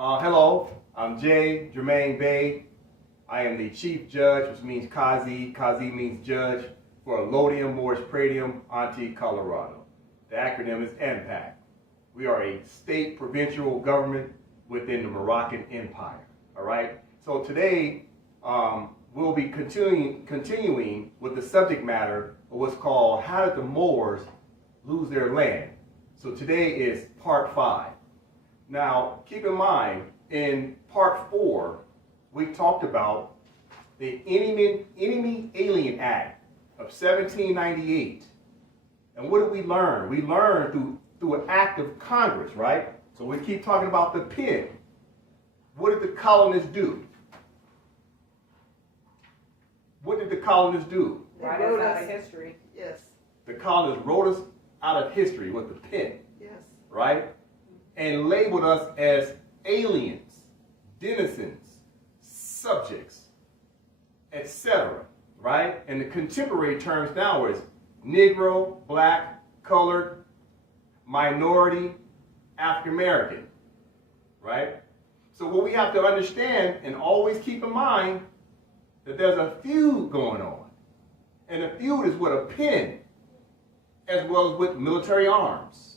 Hello, I'm Jay Jermaine Bay. I am the Chief Judge, which means Kazi. Kazi means judge for Lodium Morris Pradium, Auntie, Colorado. The acronym is AMPAC. We are a state provincial government within the Moroccan Empire. All right. So today we'll be continuing with the subject matter of what's called "How did the Moors lose their land?" So today is part 5. Now, keep in mind, in part 4, we talked about the Enemy Alien Act of 1798. And what did we learn? We learned through an act of Congress, right? So we keep talking about the pen. What did the colonists do? What did the colonists do? Write us out of history. Yes. The colonists wrote us out of history with the pen. Yes. Right? And labeled us as aliens, denizens, subjects, etc. Right? And the contemporary terms now is Negro, black, colored, minority, African American. Right? So what we have to understand and always keep in mind that there's a feud going on. And the feud is with a pen as well as with military arms.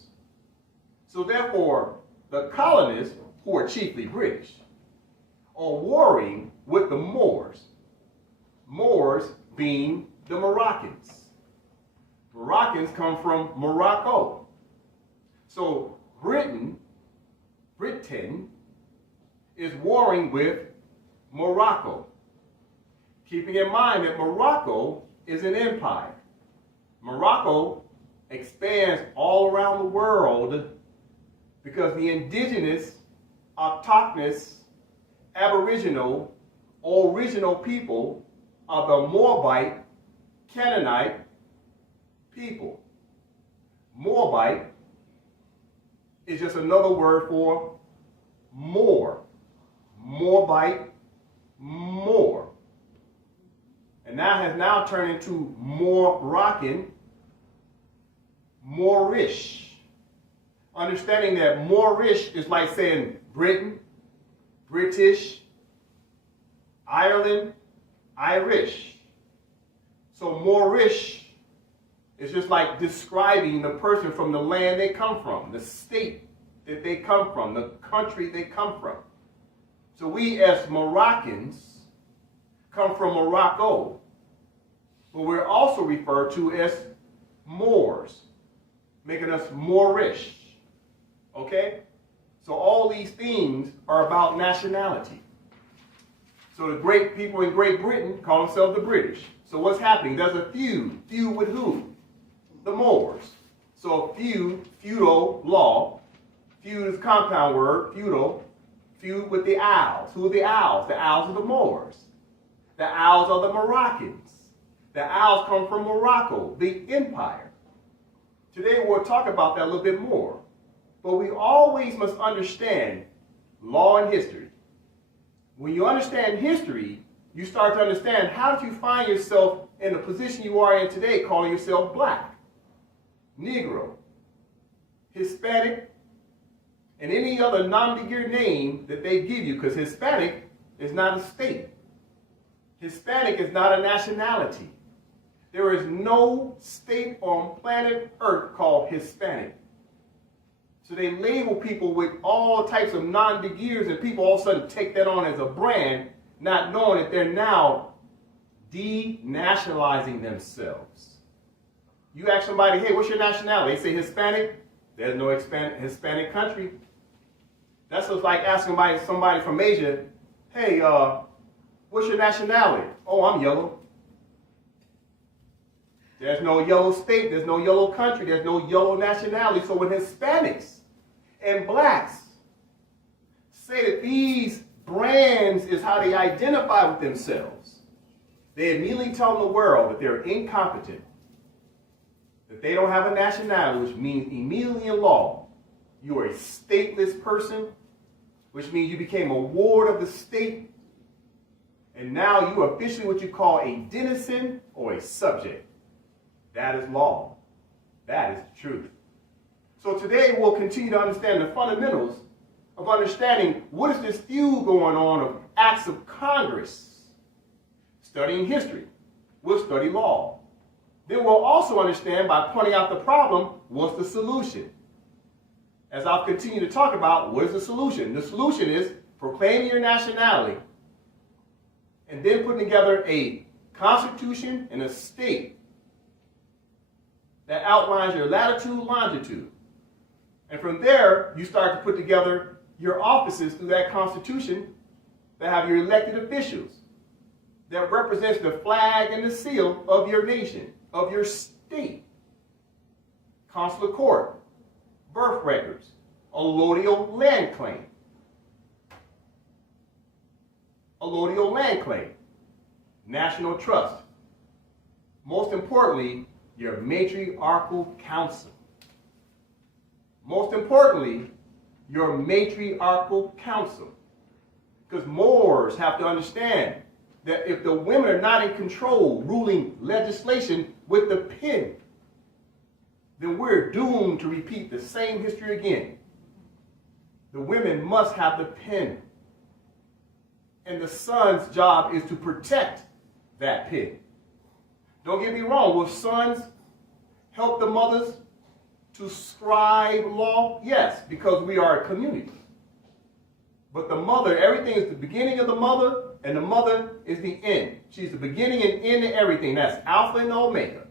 So therefore, the colonists, who are chiefly British, are warring with the Moors. Moors being the Moroccans. Moroccans come from Morocco. So Britain is warring with Morocco. Keeping in mind that Morocco is an empire. Morocco expands all around the world because the indigenous, autochthonous, aboriginal, original people are the Moabite, Canaanite people. Moabite is just another word for Moor. Moabite, Moor. And that has now turned into Moroccan, Moorish. Understanding that Moorish is like saying Britain, British, Ireland, Irish. So Moorish is just like describing the person from the land they come from, the state that they come from, the country they come from. So we as Moroccans come from Morocco, but we're also referred to as Moors, making us Moorish. Okay? So all these things are about nationality. So the great people in Great Britain call themselves the British. So what's happening? There's a feud. Feud with who? The Moors. So feud, feudal law. Feud is a compound word, feudal. Feud with the Owls. Who are the Owls? The Owls are the Moors. The Owls are the Moroccans. The Owls come from Morocco, the empire. Today we'll talk about that a little bit more. But we always must understand law and history. When you understand history, you start to understand how did you find yourself in the position you are in today, calling yourself black, Negro, Hispanic, and any other nom-de-guerre name that they give you, because Hispanic is not a state. Hispanic is not a nationality. There is no state on planet Earth called Hispanic. So they label people with all types of non-de-guerres, and people all of a sudden take that on as a brand, not knowing that they're now denationalizing themselves. You ask somebody, hey, what's your nationality? They say Hispanic. There's no Hispanic country. That's just like asking somebody from Asia, hey, what's your nationality? Oh, I'm yellow. There's no yellow state, there's no yellow country, there's no yellow nationality. So when Hispanics and blacks say that these brands is how they identify with themselves, they immediately tell the world that they're incompetent, that they don't have a nationality, which means immediately in law, you are a stateless person, which means you became a ward of the state, and now you are officially what you call a denizen or a subject. That is law. That is the truth. So today we'll continue to understand the fundamentals of understanding what is this feud going on of acts of Congress. Studying history, we'll study law. Then we'll also understand by pointing out the problem, what's the solution? As I'll continue to talk about, what is the solution? The solution is proclaiming your nationality and then putting together a constitution and a state that outlines your latitude, longitude. And from there, you start to put together your offices through that constitution that have your elected officials that represents the flag and the seal of your nation, of your state. Consular court, birth records, allodial land claim. Allodial land claim, national trust. Most importantly, your matriarchal council. Most importantly, your matriarchal council. Because Moors have to understand that if the women are not in control, ruling legislation with the pen, then we're doomed to repeat the same history again. The women must have the pen. And the son's job is to protect that pen. Don't get me wrong, will sons help the mothers to scribe law? Yes, because we are a community. But the mother, everything is the beginning of the mother, and the mother is the end. She's the beginning and end of everything. That's Alpha and Omega.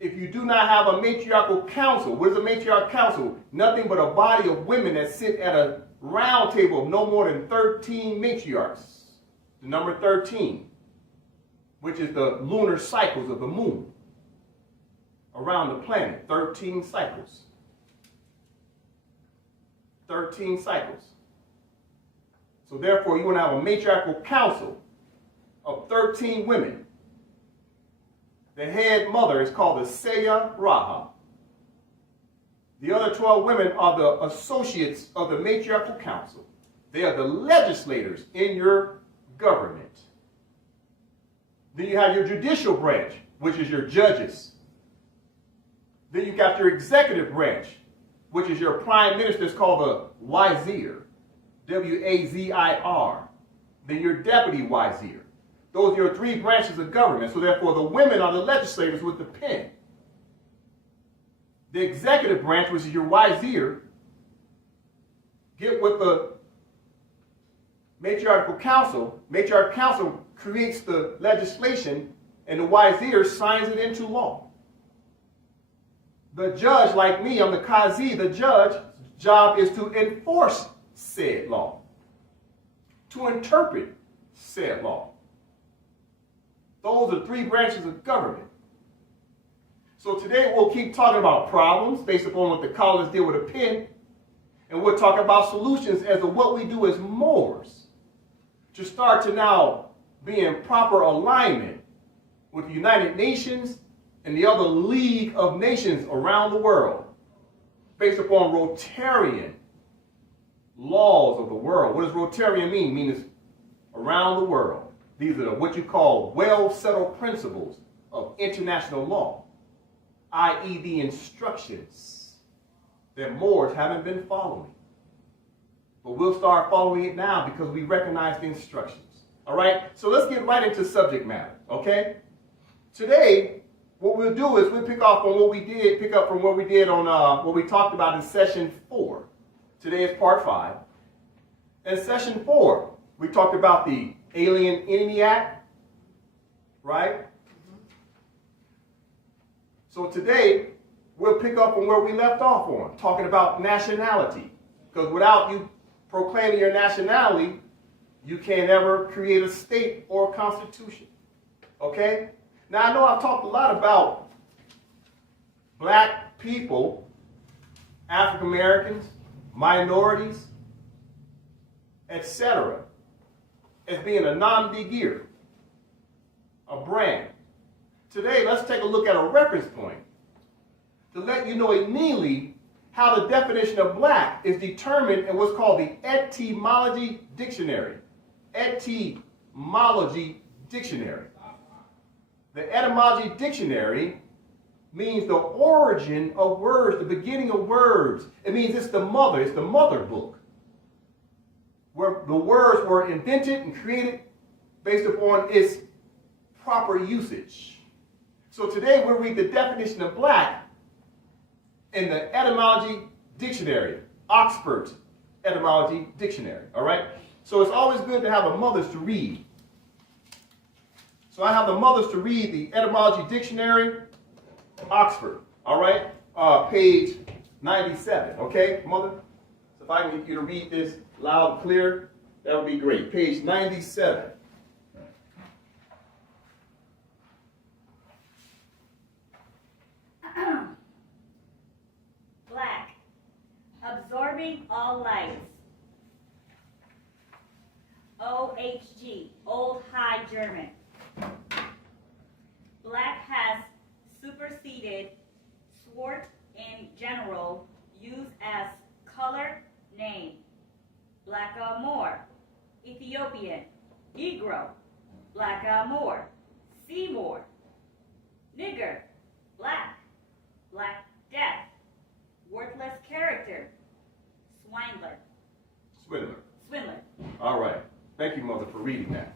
If you do not have a matriarchal council, what is a matriarchal council? Nothing but a body of women that sit at a round table of no more than 13 matriarchs. The number 13, which is the lunar cycles of the moon around the planet. 13 cycles. 13 cycles. So therefore, you want to have a matriarchal council of 13 women. The head mother is called the Seya Raha. The other 12 women are the associates of the matriarchal council. They are the legislators in your government. Then you have your judicial branch, which is your judges. Then you got your executive branch, which is your prime minister, is called the wazir, W-A-Z-I-R. Then your deputy wazir. Those are your three branches of government. So therefore, the women are the legislators with the pen. The executive branch, which is your wazir, get with the matriarchal council. Matriarchal council creates the legislation, and the wazir signs it into law. The judge, like me, I'm the qazi, the judge, job is to enforce said law, to interpret said law. Those are three branches of government. So today we'll keep talking about problems based upon what the colonists did with a pen, and we'll talk about solutions as to what we do as Moors to start to now be in proper alignment with the United Nations and the other League of Nations around the world based upon Rotarian laws of the world. What does Rotarian mean? It means around the world. These are what you call well-settled principles of international law, i.e. the instructions that Moors haven't been following. But we'll start following it now because we recognize the instructions. All right? So let's get right into subject matter, okay? Today, what we'll do is we'll pick up from what we did on what we talked about in session 4. Today is part 5. In session 4, we talked about the Alien Enemy Act, right? So today, we'll pick up on where we left off on, talking about nationality. Because without you proclaiming your nationality, you can't ever create a state or a constitution. Okay? Now, I know I've talked a lot about black people, African Americans, minorities, etc., as being a non-big a brand. Today, let's take a look at a reference point to let you know immediately how the definition of black is determined in what's called the etymology dictionary. Etymology dictionary. The etymology dictionary means the origin of words, the beginning of words. It means it's the mother book, where the words were invented and created based upon its proper usage. So today we'll read the definition of black in the etymology dictionary, Oxford etymology dictionary, all right? So it's always good to have the mothers to read. So I have the mothers to read the etymology dictionary, Oxford, all right? Page 97, okay, mother? So if I can get you to read this loud and clear, that would be great. Page 97. Black, absorbing all lights. OHG, Old High German. Black has superseded swart in general, used as color name. Blackamoor, Ethiopian. Negro, Blackamoor. Seymour. Nigger, black. Black death. Worthless character. Swindler. Swindler. All right. Thank you, mother, for reading that.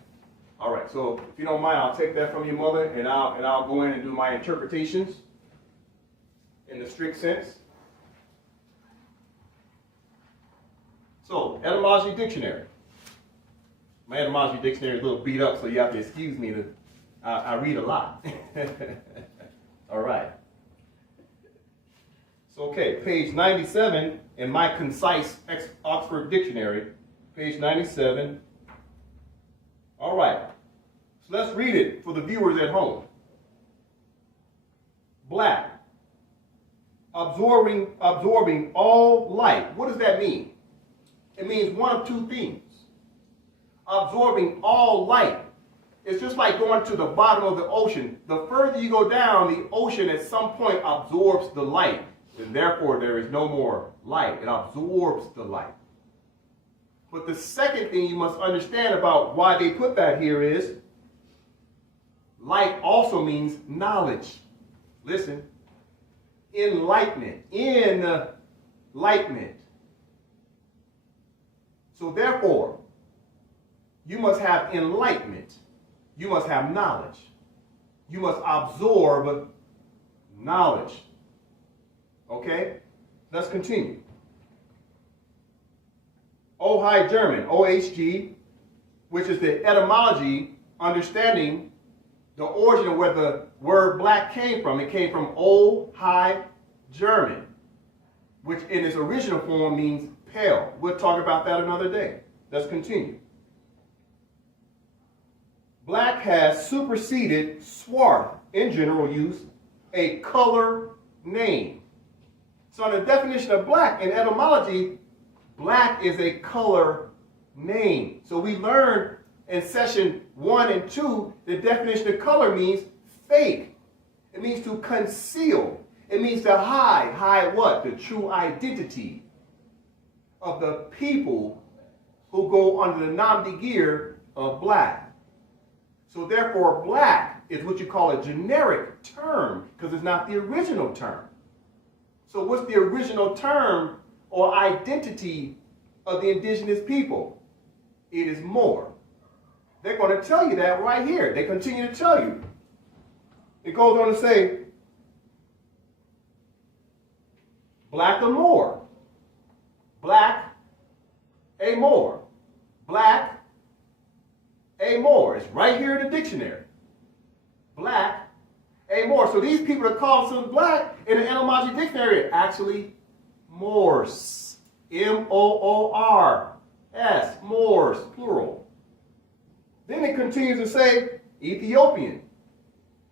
All right. So if you don't mind, I'll take that from your mother, and I'll go in and do my interpretations in the strict sense. So, etymology dictionary. My etymology dictionary is a little beat up, so you have to excuse me. I read a lot. All right. So, okay, page 97 in my concise Oxford dictionary, page 97. All right. So let's read it for the viewers at home. Black. Absorbing all light. What does that mean? It means one of two things. Absorbing all light. It's just like going to the bottom of the ocean. The further you go down, the ocean at some point absorbs the light. And therefore, there is no more light. It absorbs the light. But the second thing you must understand about why they put that here is light also means knowledge. Listen. Enlightenment. Enlightenment. So therefore, you must have enlightenment. You must have knowledge. You must absorb knowledge. Okay? Let's continue. Old High German, OHG, which is the etymology, understanding the origin of where the word black came from. It came from Old High German, which in its original form means pale. We'll talk about that another day. Let's continue. Black has superseded swart in general use, a color name. So in the definition of black in etymology, black is a color name. So we learned in session 1 and 2, the definition of color means fake. It means to conceal. It means to hide. Hide what? The true identity of the people who go under the nom de guerre of black. So therefore, black is what you call a generic term because it's not the original term. So what's the original term or identity of the indigenous people? It is more. They're going to tell you that right here. They continue to tell you. It goes on to say, blackamoor. Black, a more. Black, a more. It's right here in the dictionary. Black, a more. So these people that call themselves black in the etymology dictionary are actually Moors. M-O-O-R-S. Moors, plural. Then it continues to say Ethiopian.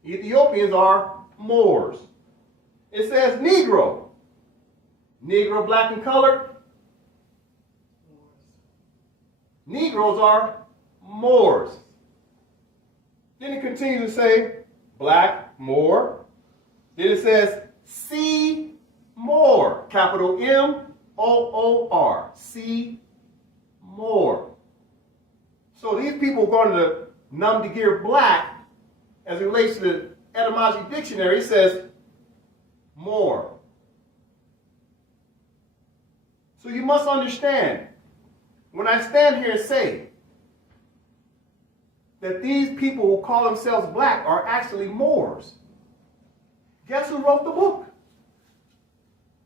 Ethiopians are Moors. It says Negro. Negro, black and colored. Negroes are Moors. Then it continues to say black, Moor. Then it says C Moor, capital M-O-O-R, C Moor. So these people are going to nom de guerre black as it relates to the etymology dictionary. It says More. So you must understand, when I stand here and say that these people who call themselves black are actually Moors, guess who wrote the book?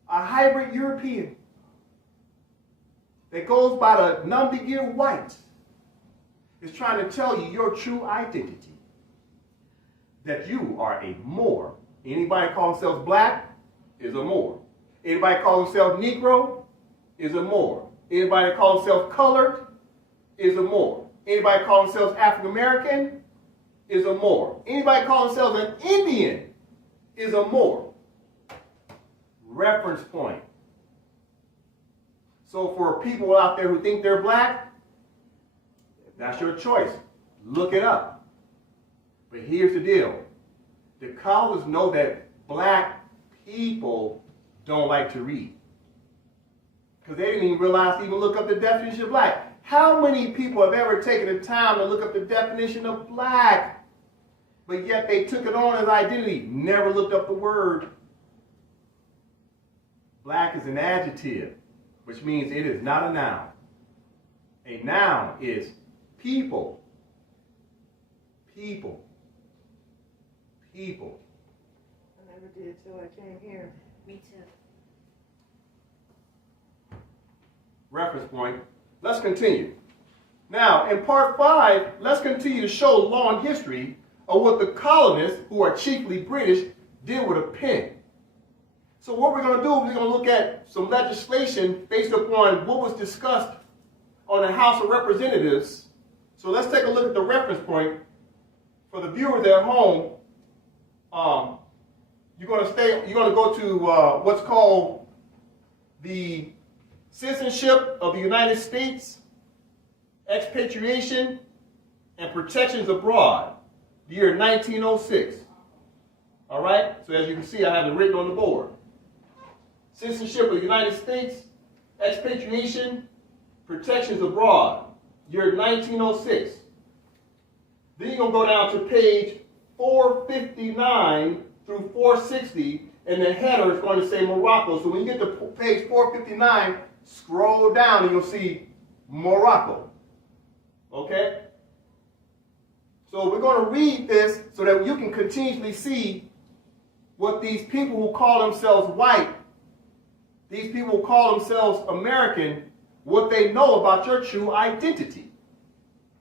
A hybrid European that goes by the Numbigir White is trying to tell you your true identity, that you are a Moor. Anybody call themselves black is a Moor. Anybody call themselves Negro is a Moor. Anybody call themselves colored is a Moor. Anybody call themselves African American is a Moor. Anybody call themselves an Indian is a Moor. Reference point. So for people out there who think they're black, that's your choice. Look it up. But here's the deal. The colonists know that black people don't like to read. Because they didn't even realize to even look up the definition of black. How many people have ever taken the time to look up the definition of black? But yet they took it on as identity. Never looked up the word. Black is an adjective, which means it is not a noun. A noun is people. People. People. I never did till I came here. Me too. Reference point. Let's continue. Now, in part 5, let's continue to show long history of what the colonists, who are chiefly British, did with a pen. So what we're going to do, we're going to look at some legislation based upon what was discussed on the House of Representatives. So let's take a look at the reference point. For the viewers at home, you're going to go to what's called the Citizenship of the United States, Expatriation, and Protections Abroad, the year 1906. All right? So as you can see, I have it written on the board. Citizenship of the United States, Expatriation, Protections Abroad, year 1906. Then you're going to go down to page 459 through 460, and the header is going to say Morocco. So when you get to page 459, scroll down and you'll see Morocco. Okay? So we're going to read this so that you can continuously see what these people who call themselves white, these people who call themselves American, what they know about your true identity.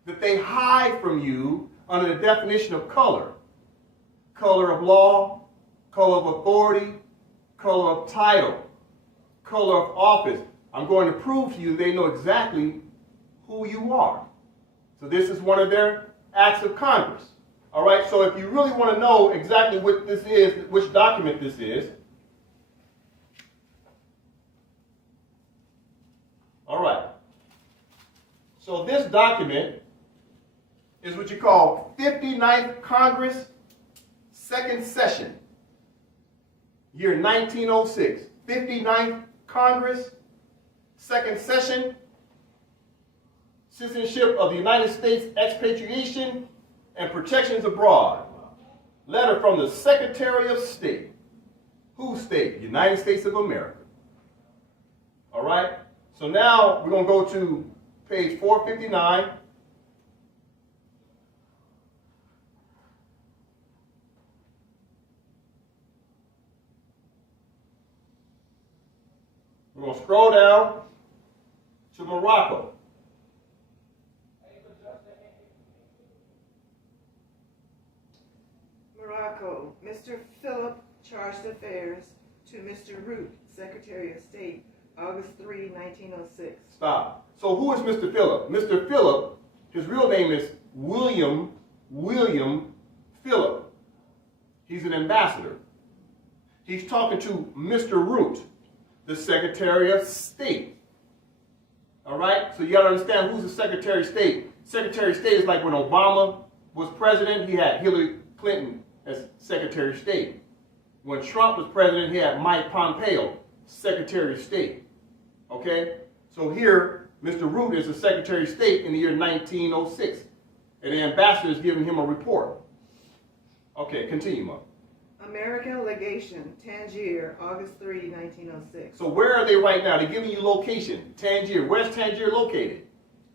That they hide from you under the definition of color. Color of law, color of authority, color of title, color of office. I'm going to prove to you they know exactly who you are. So this is one of their acts of Congress. All right, so if you really want to know exactly what this is, which document this is, all right. So this document is what you call 59th Congress, second session, year 1906. 59th Congress, second session, Citizenship of the United States, Expatriation, and Protections Abroad. Letter from the Secretary of State. Whose state? United States of America. All right? So now we're going to go to page 459. We're going to scroll down to Morocco. Morocco, Mr. Philip charged affairs to Mr. Root, Secretary of State, August 3, 1906. Stop. So who is Mr. Philip? Mr. Philip, his real name is William Philip. He's an ambassador. He's talking to Mr. Root, the Secretary of State. All right? So you got to understand who's the Secretary of State. Secretary of State is like when Obama was president, he had Hillary Clinton as Secretary of State. When Trump was president, he had Mike Pompeo, Secretary of State. Okay? So here, Mr. Root is the Secretary of State in the year 1906. And the ambassador is giving him a report. Okay, continue, Mark. American Legation, Tangier, August 3, 1906. So where are they right now? They're giving you location. Tangier. Where's Tangier located?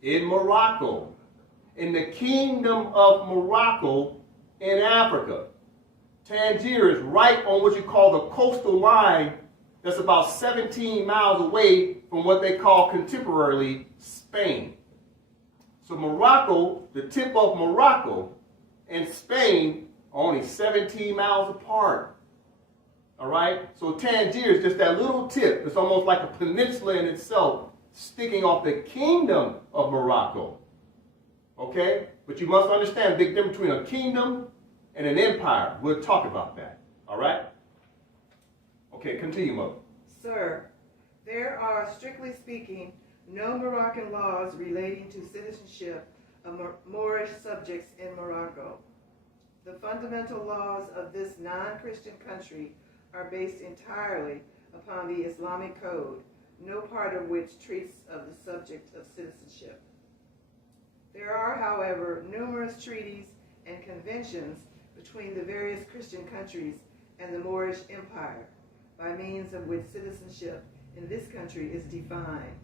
In Morocco. In the Kingdom of Morocco in Africa. Tangier is right on what you call the coastal line that's about 17 miles away from what they call contemporarily Spain. So Morocco, the tip of Morocco and Spain are only 17 miles apart. All right? So Tangier is just that little tip. It's almost like a peninsula in itself sticking off the Kingdom of Morocco. Okay? But you must understand the big difference between a kingdom and an empire. We'll talk about that. All right? Okay, continue, Mother. Sir, there are, strictly speaking, no Moroccan laws relating to citizenship of Moorish subjects in Morocco. The fundamental laws of this non-Christian country are based entirely upon the Islamic code, no part of which treats of the subject of citizenship. There are, however, numerous treaties and conventions between the various Christian countries and the Moorish Empire, by means of which citizenship in this country is defined.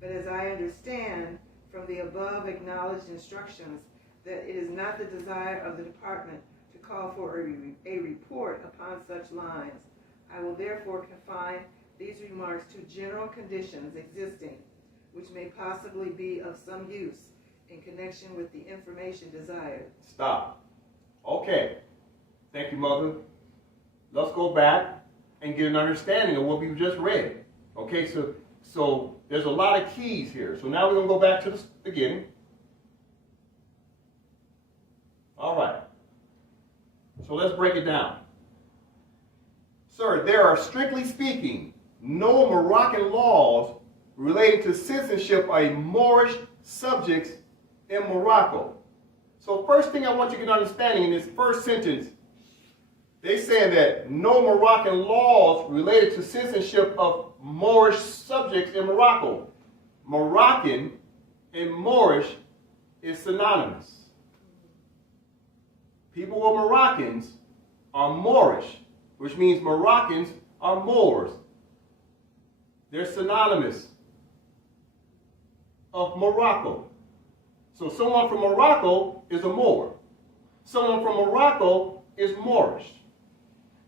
But as I understand from the above acknowledged instructions that it is not the desire of the department to call for a report upon such lines, I will therefore confine these remarks to general conditions existing, which may possibly be of some use in connection with the information desired. Stop. Okay. Thank you, Mother. Let's go back and get an understanding of what we just read. Okay, so there's a lot of keys here. So now we're going to go back to the beginning. All right. So let's break it down. Sir, there are, strictly speaking, no Moroccan laws relating to citizenship of Moorish subjects in Morocco. So first thing I want you to get an understanding in this first sentence, they saying that no Moroccan laws related to citizenship of Moorish subjects in Morocco. Moroccan and Moorish is synonymous. People who are Moroccans are Moorish, which means Moroccans are Moors. They're synonymous of Morocco. So someone from Morocco is a Moor. Someone from Morocco is Moorish.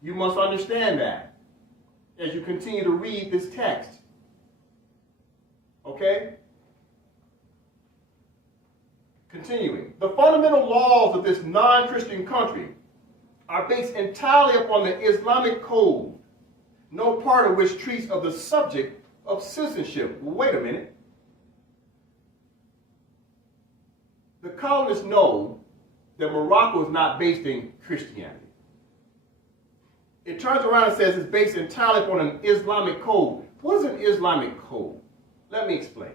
You must understand that as you continue to read this text. Okay? Continuing. The fundamental laws of this non-Christian country are based entirely upon the Islamic code, no part of which treats of the subject of citizenship. Well, wait a minute. The colonists know that Morocco is not based in Christianity. It turns around and says it's based entirely upon an Islamic code. What is an Islamic code? Let me explain.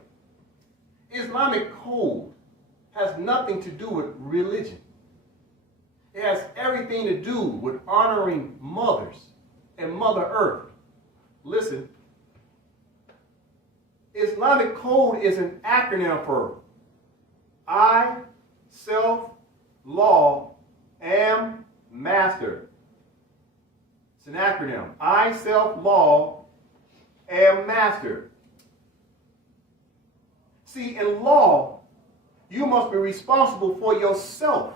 Islamic code has nothing to do with religion. It has everything to do with honoring mothers and Mother Earth. Listen, Islamic code is an acronym for I, self, law, am, master. It's an acronym. I, self, law, am, master. See, in law, you must be responsible for yourself.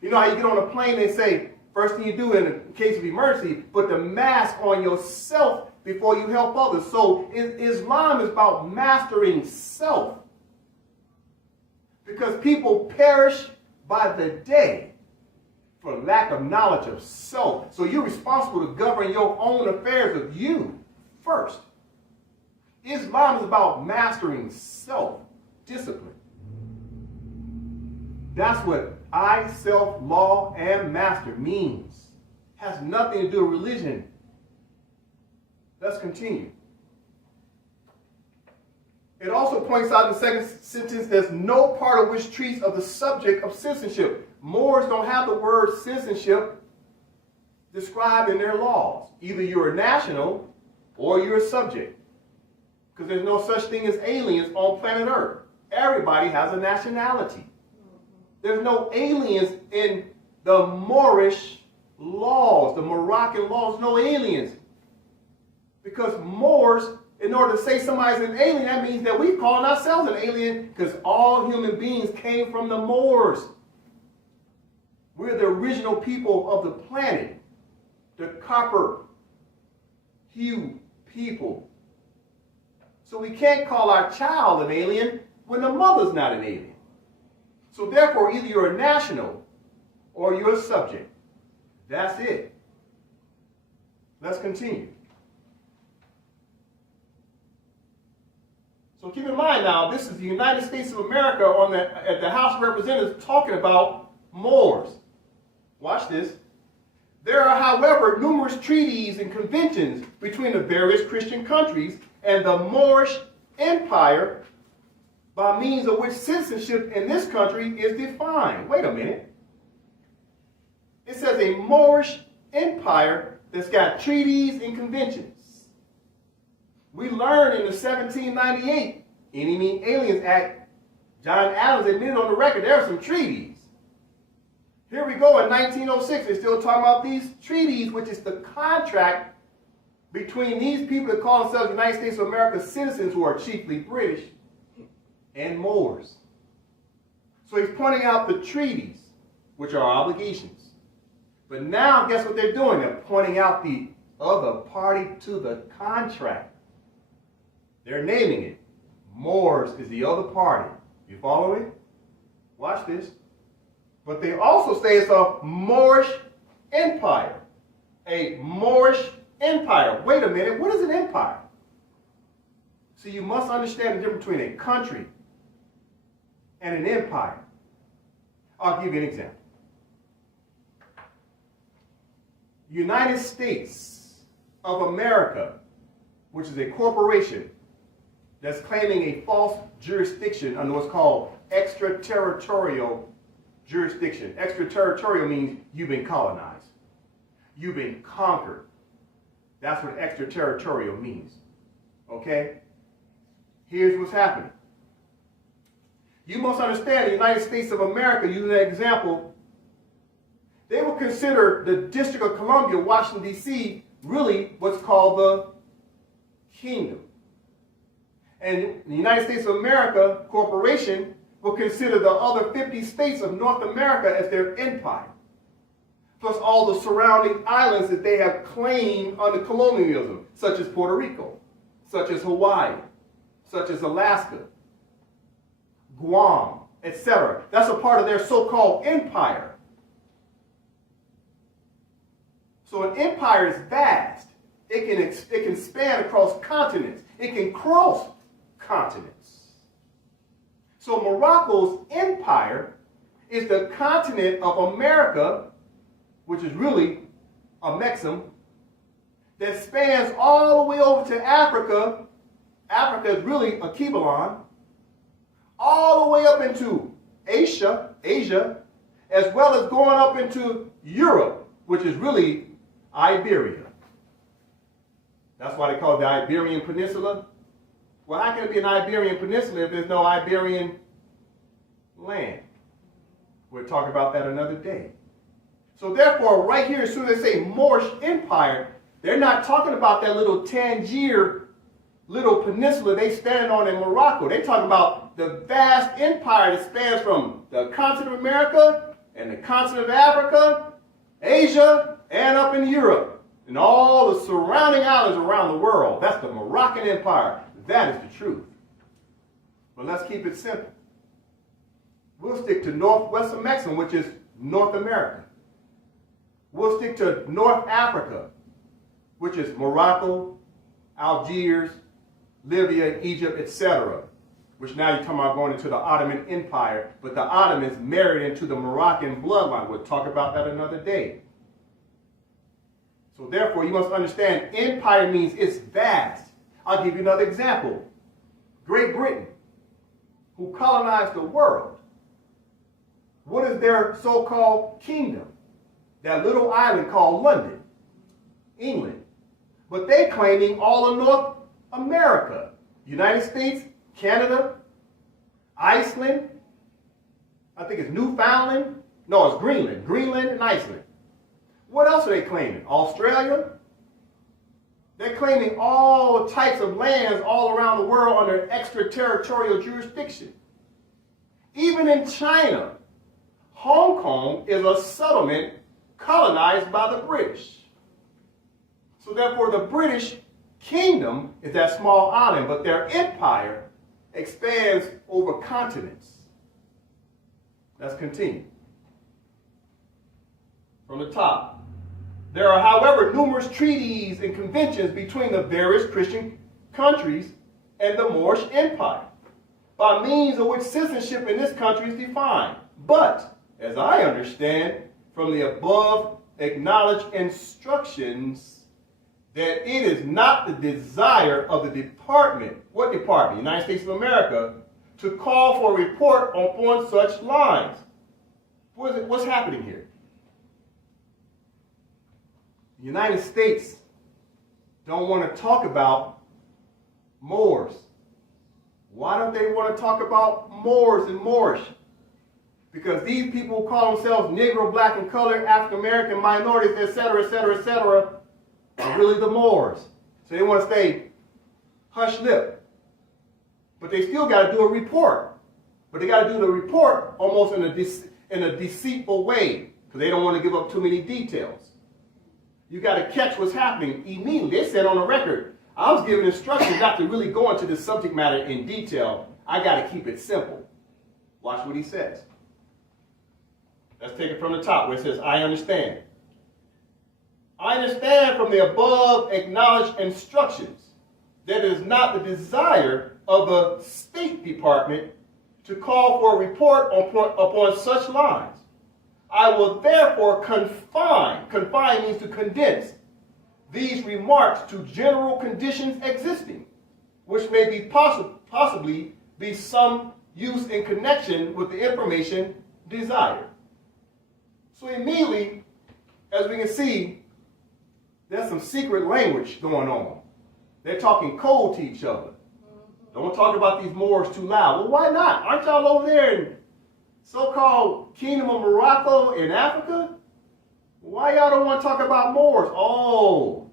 You know how you get on a plane and they say, first thing you do in case of emergency, put the mask on yourself before you help others. So Islam is about mastering self. Because people perish by the day for lack of knowledge of self. So you're responsible to govern your own affairs of you first. Islam is about mastering self-discipline. That's what I, self, law, and master means. Has nothing to do with religion. Let's continue. It also points out in the second sentence, there's no part of which treats of the subject of citizenship. Moors don't have the word citizenship described in their laws. Either you're a national or you're a subject. Because there's no such thing as aliens on planet Earth. Everybody has a nationality. There's no aliens in the Moorish laws, the Moroccan laws, no aliens. Because Moors, in order to say somebody's an alien, that means that we calling ourselves an alien because all human beings came from the Moors. We're the original people of the planet, the copper-hued people. So we can't call our child an alien when the mother's not an alien. So therefore, either you're a national or you're a subject. That's it. Let's continue. So keep in mind now, this is the United States of America at the House of Representatives talking about Moors. Watch this. There are, however, numerous treaties and conventions between the various Christian countries and the Moorish Empire by means of which citizenship in this country is defined. Wait a minute. It says a Moorish Empire that's got treaties and conventions. We learned in the 1798 Enemy Aliens Act, John Adams admitted on the record there are some treaties. Here we go in 1906, they're still talking about these treaties, which is the contract between these people that call themselves United States of America citizens who are chiefly British and Moors. So he's pointing out the treaties, which are obligations. But now guess what they're doing? They're pointing out the other party to the contract. They're naming it. Moors is the other party. You follow it? Watch this. But they also say it's a Moorish empire. A Moorish empire. Wait a minute. What is an empire? So you must understand the difference between a country and an empire. I'll give you an example. United States of America, which is a corporation that's claiming a false jurisdiction under what's called extraterritorial jurisdiction. Extraterritorial means you've been colonized. You've been conquered. That's what extraterritorial means. Okay? Here's what's happening. You must understand the United States of America, using that example, they will consider the District of Columbia, Washington, D.C., really what's called the kingdom. And the United States of America Corporation will consider the other 50 states of North America as their empire, plus all the surrounding islands that they have claimed under colonialism, such as Puerto Rico, such as Hawaii, such as Alaska, Guam, etc. That's a part of their so-called empire. So an empire is vast. It can span across continents. It can cross continents. So Morocco's empire is the continent of America, which is really a Mexum, that spans all the way over to Africa. Africa is really a Kibalon, all the way up into Asia, as well as going up into Europe, which is really Iberia. That's why they call it the Iberian Peninsula. Well, how can it be an Iberian Peninsula if there's no Iberian land? We'll talk about that another day. So therefore, right here, as soon as they say Moorish Empire, they're not talking about that little Tangier little peninsula they stand on in Morocco. They're talking about the vast empire that spans from the continent of America and the continent of Africa, Asia, and up in Europe, and all the surrounding islands around the world. That's the Moroccan Empire. That is the truth. But let's keep it simple. We'll stick to Northwestern Mexum, which is North America. We'll stick to North Africa, which is Morocco, Algiers, Libya, Egypt, etc. Which now you're talking about going into the Ottoman Empire, but the Ottomans married into the Moroccan bloodline. We'll talk about that another day. So therefore, you must understand, empire means it's vast. I'll give you another example. Great Britain, who colonized the world. What is their so-called kingdom? That little island called London, England. But they're claiming all of North America. United States, Canada, Iceland, I think it's Newfoundland. No, it's Greenland. Greenland and Iceland. What else are they claiming? Australia? They're claiming all types of lands all around the world under extraterritorial jurisdiction. Even in China, Hong Kong is a settlement colonized by the British. So therefore, the British kingdom is that small island, but their empire expands over continents. Let's continue. From the top. There are, however, numerous treaties and conventions between the various Christian countries and the Moorish Empire, by means of which citizenship in this country is defined. But, as I understand from the above acknowledged instructions, that it is not the desire of the department, what department? United States of America, to call for a report upon such lines. What's happening here? The United States don't want to talk about Moors. Why don't they want to talk about Moors and Moorish? Because these people who call themselves Negro, black, and colored, African American, minorities, etc., etc., etc., are really the Moors. So they want to stay hush lip. But they still got to do a report. But they got to do the report almost in a deceitful way, because they don't want to give up too many details. You got to catch what's happening immediately. They said on the record, I was given instructions not to really go into the subject matter in detail. I got to keep it simple. Watch what he says. Let's take it from the top where it says, I understand. I understand from the above acknowledged instructions that it is not the desire of the State Department to call for a report upon such lines. I will therefore confine means to condense, these remarks to general conditions existing, which may be possibly be some use in connection with the information desired. So immediately, as we can see, there's some secret language going on. They're talking code to each other. Don't talk about these Moors too loud. Well, why not? Aren't y'all over there in so-called Kingdom of Morocco in Africa? Why y'all don't want to talk about Moors? Oh,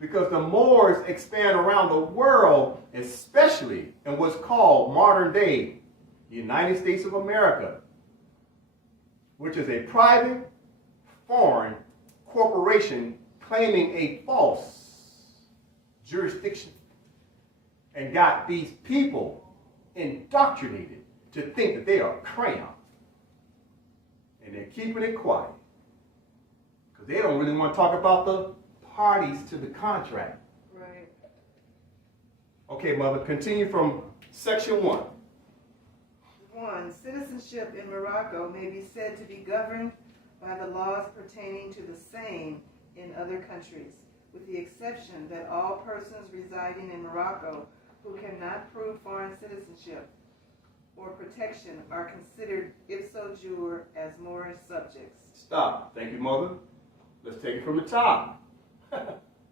because the Moors expand around the world, especially in what's called modern day United States of America, which is a private foreign corporation claiming a false jurisdiction, and got these people indoctrinated to think that they are crayon. And they're keeping it quiet, because they don't really want to talk about the parties to the contract. Right. Okay, Mother, continue from section 1. 1. Citizenship in Morocco may be said to be governed by the laws pertaining to the same in other countries, with the exception that all persons residing in Morocco who cannot prove foreign citizenship or protection are considered ipso jure as Moorish subjects. Stop. Thank you, Mother. Let's take it from the top.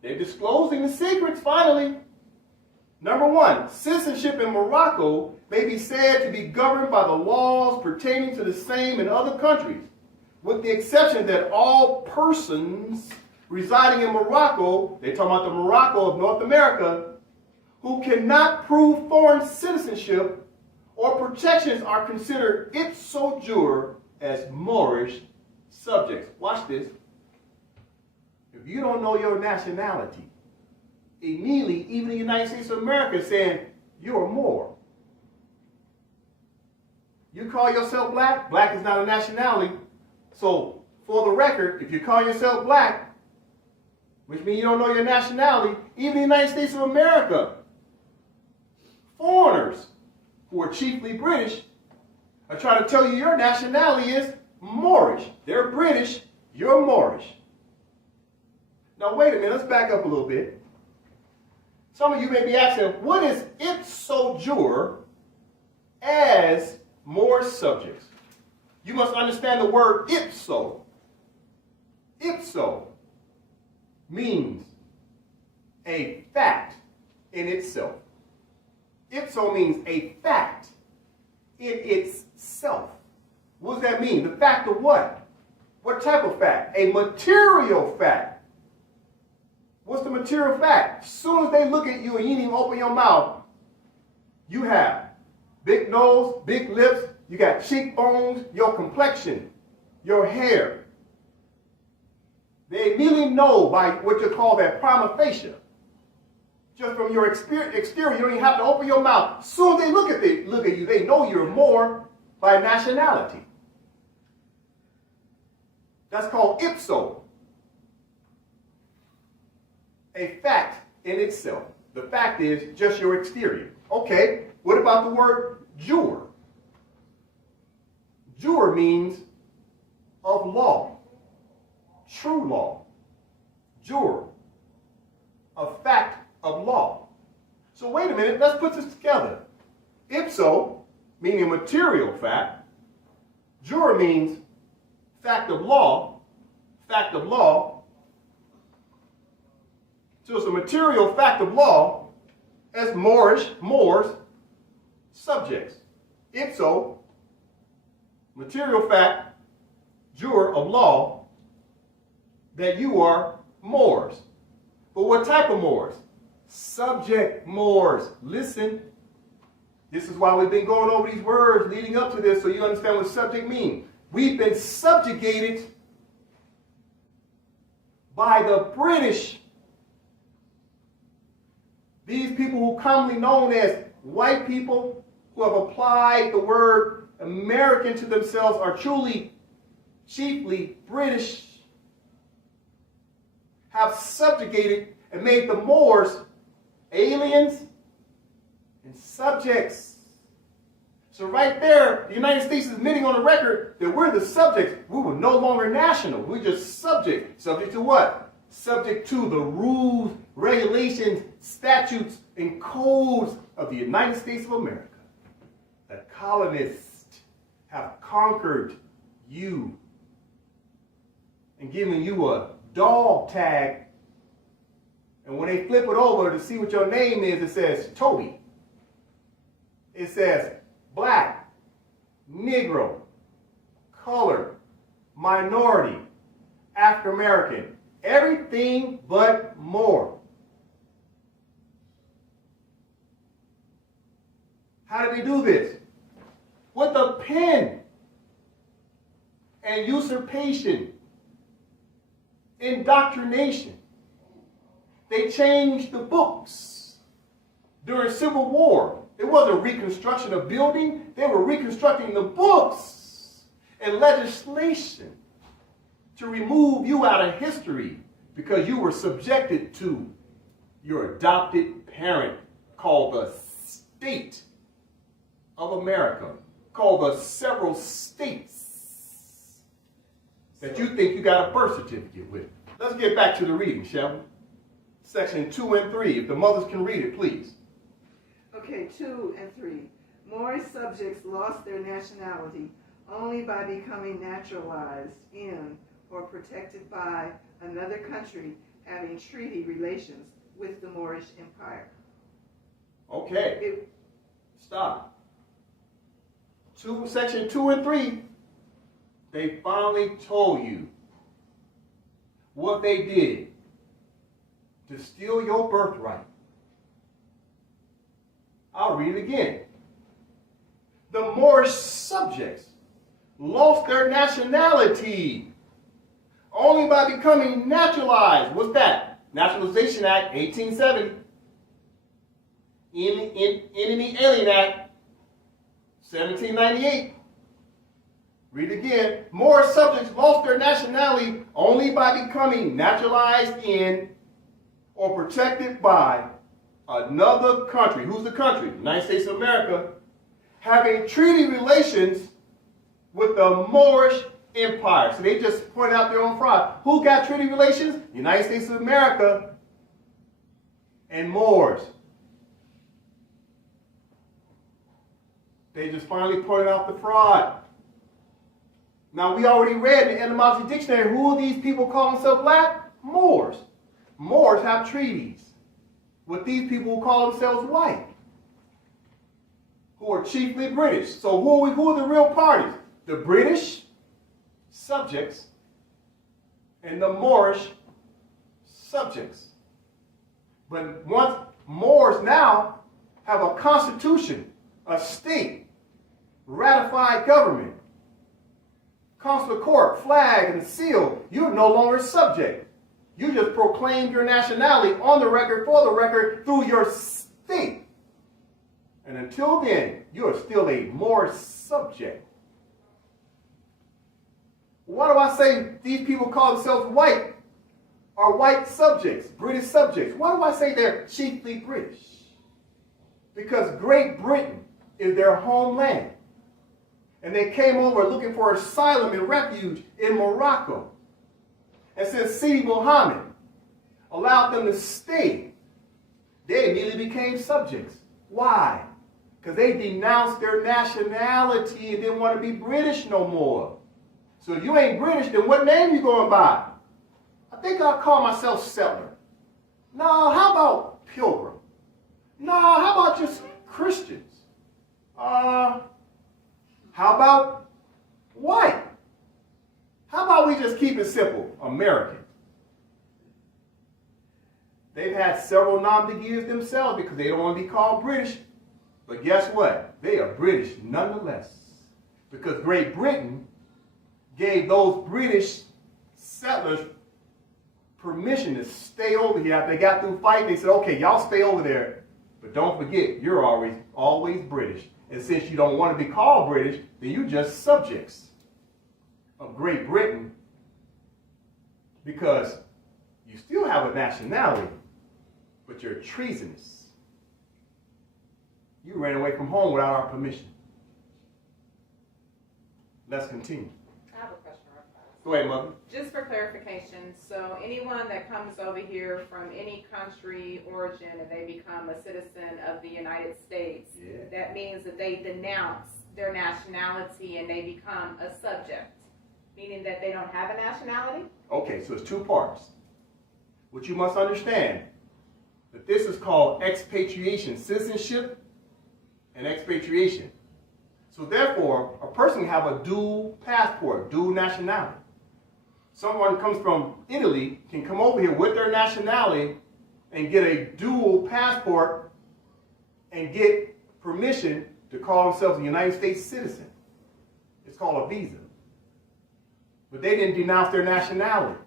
They're disclosing the secrets finally. Number 1, citizenship in Morocco may be said to be governed by the laws pertaining to the same in other countries, with the exception that all persons residing in Morocco, they're talking about the Morocco of North America, who cannot prove foreign citizenship or protections are considered ipso jure as Moorish subjects. Watch this. If you don't know your nationality, immediately, even the United States of America is saying, you're a Moor. You call yourself black, black is not a nationality. So, for the record, if you call yourself black, which means you don't know your nationality, even the United States of America, foreigners who are chiefly British are trying to tell you your nationality is Moorish. They're British, you're Moorish. Now wait a minute, let's back up a little bit. Some of you may be asking, what is ipso jure as Moorish subjects? You must understand the word ipso. Ipso means a fact in itself. Ipso means a fact in itself. What does that mean? The fact of what? What type of fact? A material fact. What's the material fact? As soon as they look at you and you didn't even open your mouth, you have big nose, big lips, you got cheekbones, your complexion, your hair. They immediately know by what you call that prima facie. Just from your exterior, you don't even have to open your mouth. As soon as they look at you, they know you're Moor by nationality. That's called ipso. A fact in itself. The fact is just your exterior. Okay, what about the word juror? Juror means of law, true law. Juror, a fact of law. So wait a minute, let's put this together. Ipso, meaning material fact. Juror means fact of law. Fact of law. So it's a material fact of law as Moors, subjects. Ipso, material fact, juror of law, that you are Moors. But what type of Moors? Subject Moors. Listen, this is why we've been going over these words leading up to this so you understand what subject means. We've been subjugated by the British. These people who are commonly known as white people who have applied the word American to themselves are truly, chiefly British, have subjugated and made the Moors aliens and subjects. So right there, the United States is admitting on the record that we're the subjects. We were no longer national. We're just subject. Subject to what? Subject to the rules, regulations, statutes, and codes of the United States of America. The colonists have conquered you and given you a dog tag. And when they flip it over to see what your name is, it says Toby. It says black, Negro, colored, minority, African American, everything but Moor. How did they do this? With a pen and usurpation, indoctrination. They changed the books during Civil War. It wasn't reconstruction of building. They were reconstructing the books and legislation to remove you out of history because you were subjected to your adopted parent called the state of America, called the several states that you think you got a birth certificate with. Let's get back to the reading, shall we? Section 2 and 3. If the mothers can read it, please. Okay, 2 and 3. Moorish subjects lost their nationality only by becoming naturalized in or protected by another country having treaty relations with the Moorish Empire. Okay. Stop. Section 2 and 3, they finally told you what they did to steal your birthright. I'll read it again. The Moorish subjects lost their nationality only by becoming naturalized. What's that? Naturalization Act, 1870. Enemy Alien Act, 1798. Read again. Moorish subjects lost their nationality only by becoming naturalized in or protected by another country. Who's the country? United States of America. Having treaty relations with the Moorish Empire. So they just pointed out their own fraud. Who got treaty relations? United States of America and Moors. They just finally pointed out the fraud. Now, we already read in the etymology dictionary, who are these people call themselves black? Moors. Moors have treaties with these people who call themselves white, who are chiefly British. So who are the real parties? The British subjects and the Moorish subjects. But once Moors now have a constitution, a state, ratified government, consular court, flag, and seal, you're no longer subject. You just proclaimed your nationality on the record, for the record, through your state. And until then, you are still a Moorish subject. Why do I say these people call themselves white are white subjects, British subjects? Why do I say they're chiefly British? Because Great Britain is their homeland. And they came over looking for asylum and refuge in Morocco. And since Sidi Muhammad allowed them to stay, they immediately became subjects. Why? Because they denounced their nationality and didn't want to be British no more. So if you ain't British, then what name you going by? I think I'll call myself settler. No, how about pilgrim? No, how about just Christians? How about white? How about we just keep it simple, American? They've had several nom de guerres themselves because they don't want to be called British. But guess what? They are British nonetheless. Because Great Britain gave those British settlers permission to stay over here. After they got through fighting, they said, okay, y'all stay over there. But don't forget, you're always British. And since you don't want to be called British, then you're just subjects of Great Britain because you still have a nationality, but you're treasonous. You ran away from home without our permission. Let's continue. I have a question, Raphael. Go ahead, Mother. Just for clarification, so anyone that comes over here from any country origin and they become a citizen of the United States, that means that they denounce their nationality and they become a subject, meaning that they don't have a nationality? Okay, so it's two parts. What you must understand, that this is called expatriation, citizenship and expatriation. So therefore, a person can have a dual passport, dual nationality. Someone comes from Italy can come over here with their nationality and get a dual passport and get permission to call themselves a United States citizen. It's called a visa. But they didn't denounce their nationality.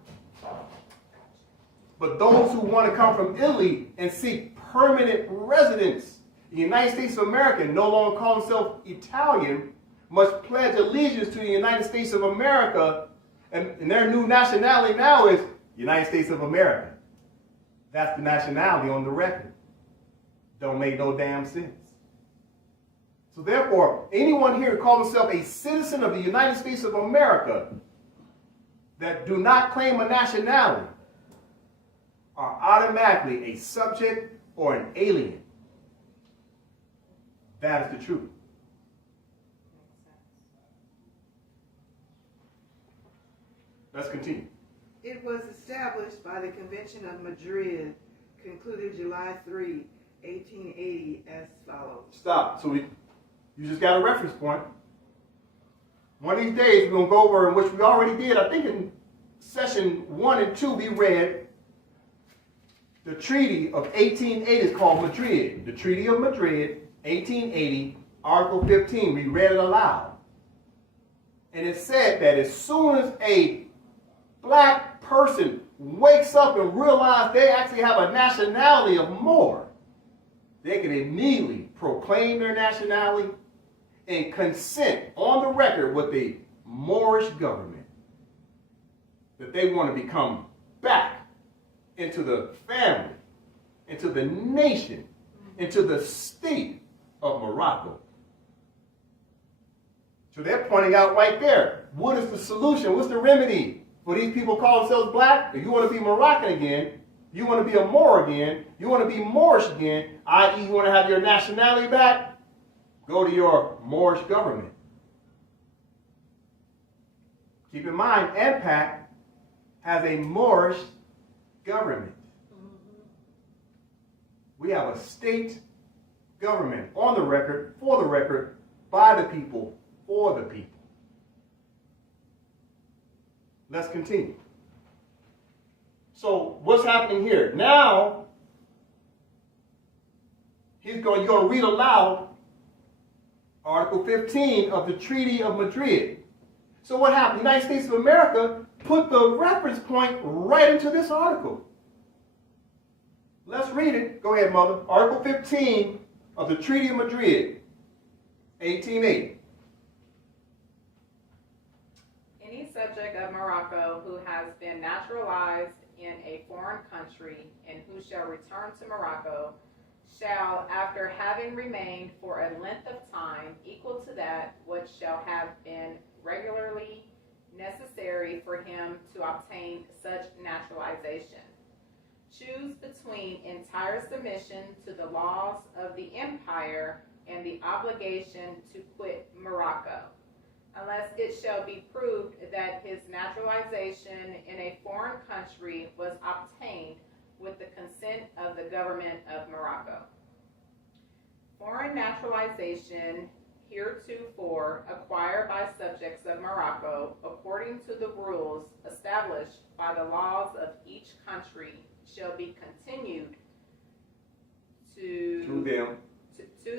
But those who want to come from Italy and seek permanent residence in the United States of America, no longer call themselves Italian, must pledge allegiance to the United States of America, and their new nationality now is United States of America. That's the nationality on the record. Don't make no damn sense. So therefore, anyone here who calls himself a citizen of the United States of America that do not claim a nationality are automatically a subject or an alien. That is the truth. Let's continue. It was established by the Convention of Madrid, concluded July 3, 1880, as follows. Stop. So you just got a reference point. One of these days we're going to go over, in which we already did, I think in session 1 and 2 we read the Treaty of 1880 is called Madrid. The Treaty of Madrid, 1880, Article 15, we read it aloud. And it said that as soon as a black person wakes up and realizes they actually have a nationality of Moor, they can immediately proclaim their nationality and consent on the record with the Moorish government that they want to become back into the family, into the nation, into the state of Morocco. So they're pointing out right there, what is the solution? What's the remedy for these people call themselves black? If you want to be Moroccan again, you want to be a Moor again, you want to be Moorish again, i.e. you want to have your nationality back, go to your Moorish government. Keep in mind, AMPAC has a Moorish government. We have a state government on the record, for the record, by the people, for the people. Let's continue. So what's happening here? Now, you're going to read aloud Article 15 of the Treaty of Madrid. So what happened? The United States of America put the reference point right into this article. Let's read it. Go ahead, Mother. Article 15 of the Treaty of Madrid, 1880. Any subject of Morocco who has been naturalized in a foreign country and who shall return to Morocco shall, after having remained for a length of time equal to that which shall have been regularly necessary for him to obtain such naturalization, choose between entire submission to the laws of the empire and the obligation to quit Morocco, unless it shall be proved that his naturalization in a foreign country was obtained with the consent of the government of Morocco. Foreign naturalization heretofore acquired by subjects of Morocco according to the rules established by the laws of each country shall be continued to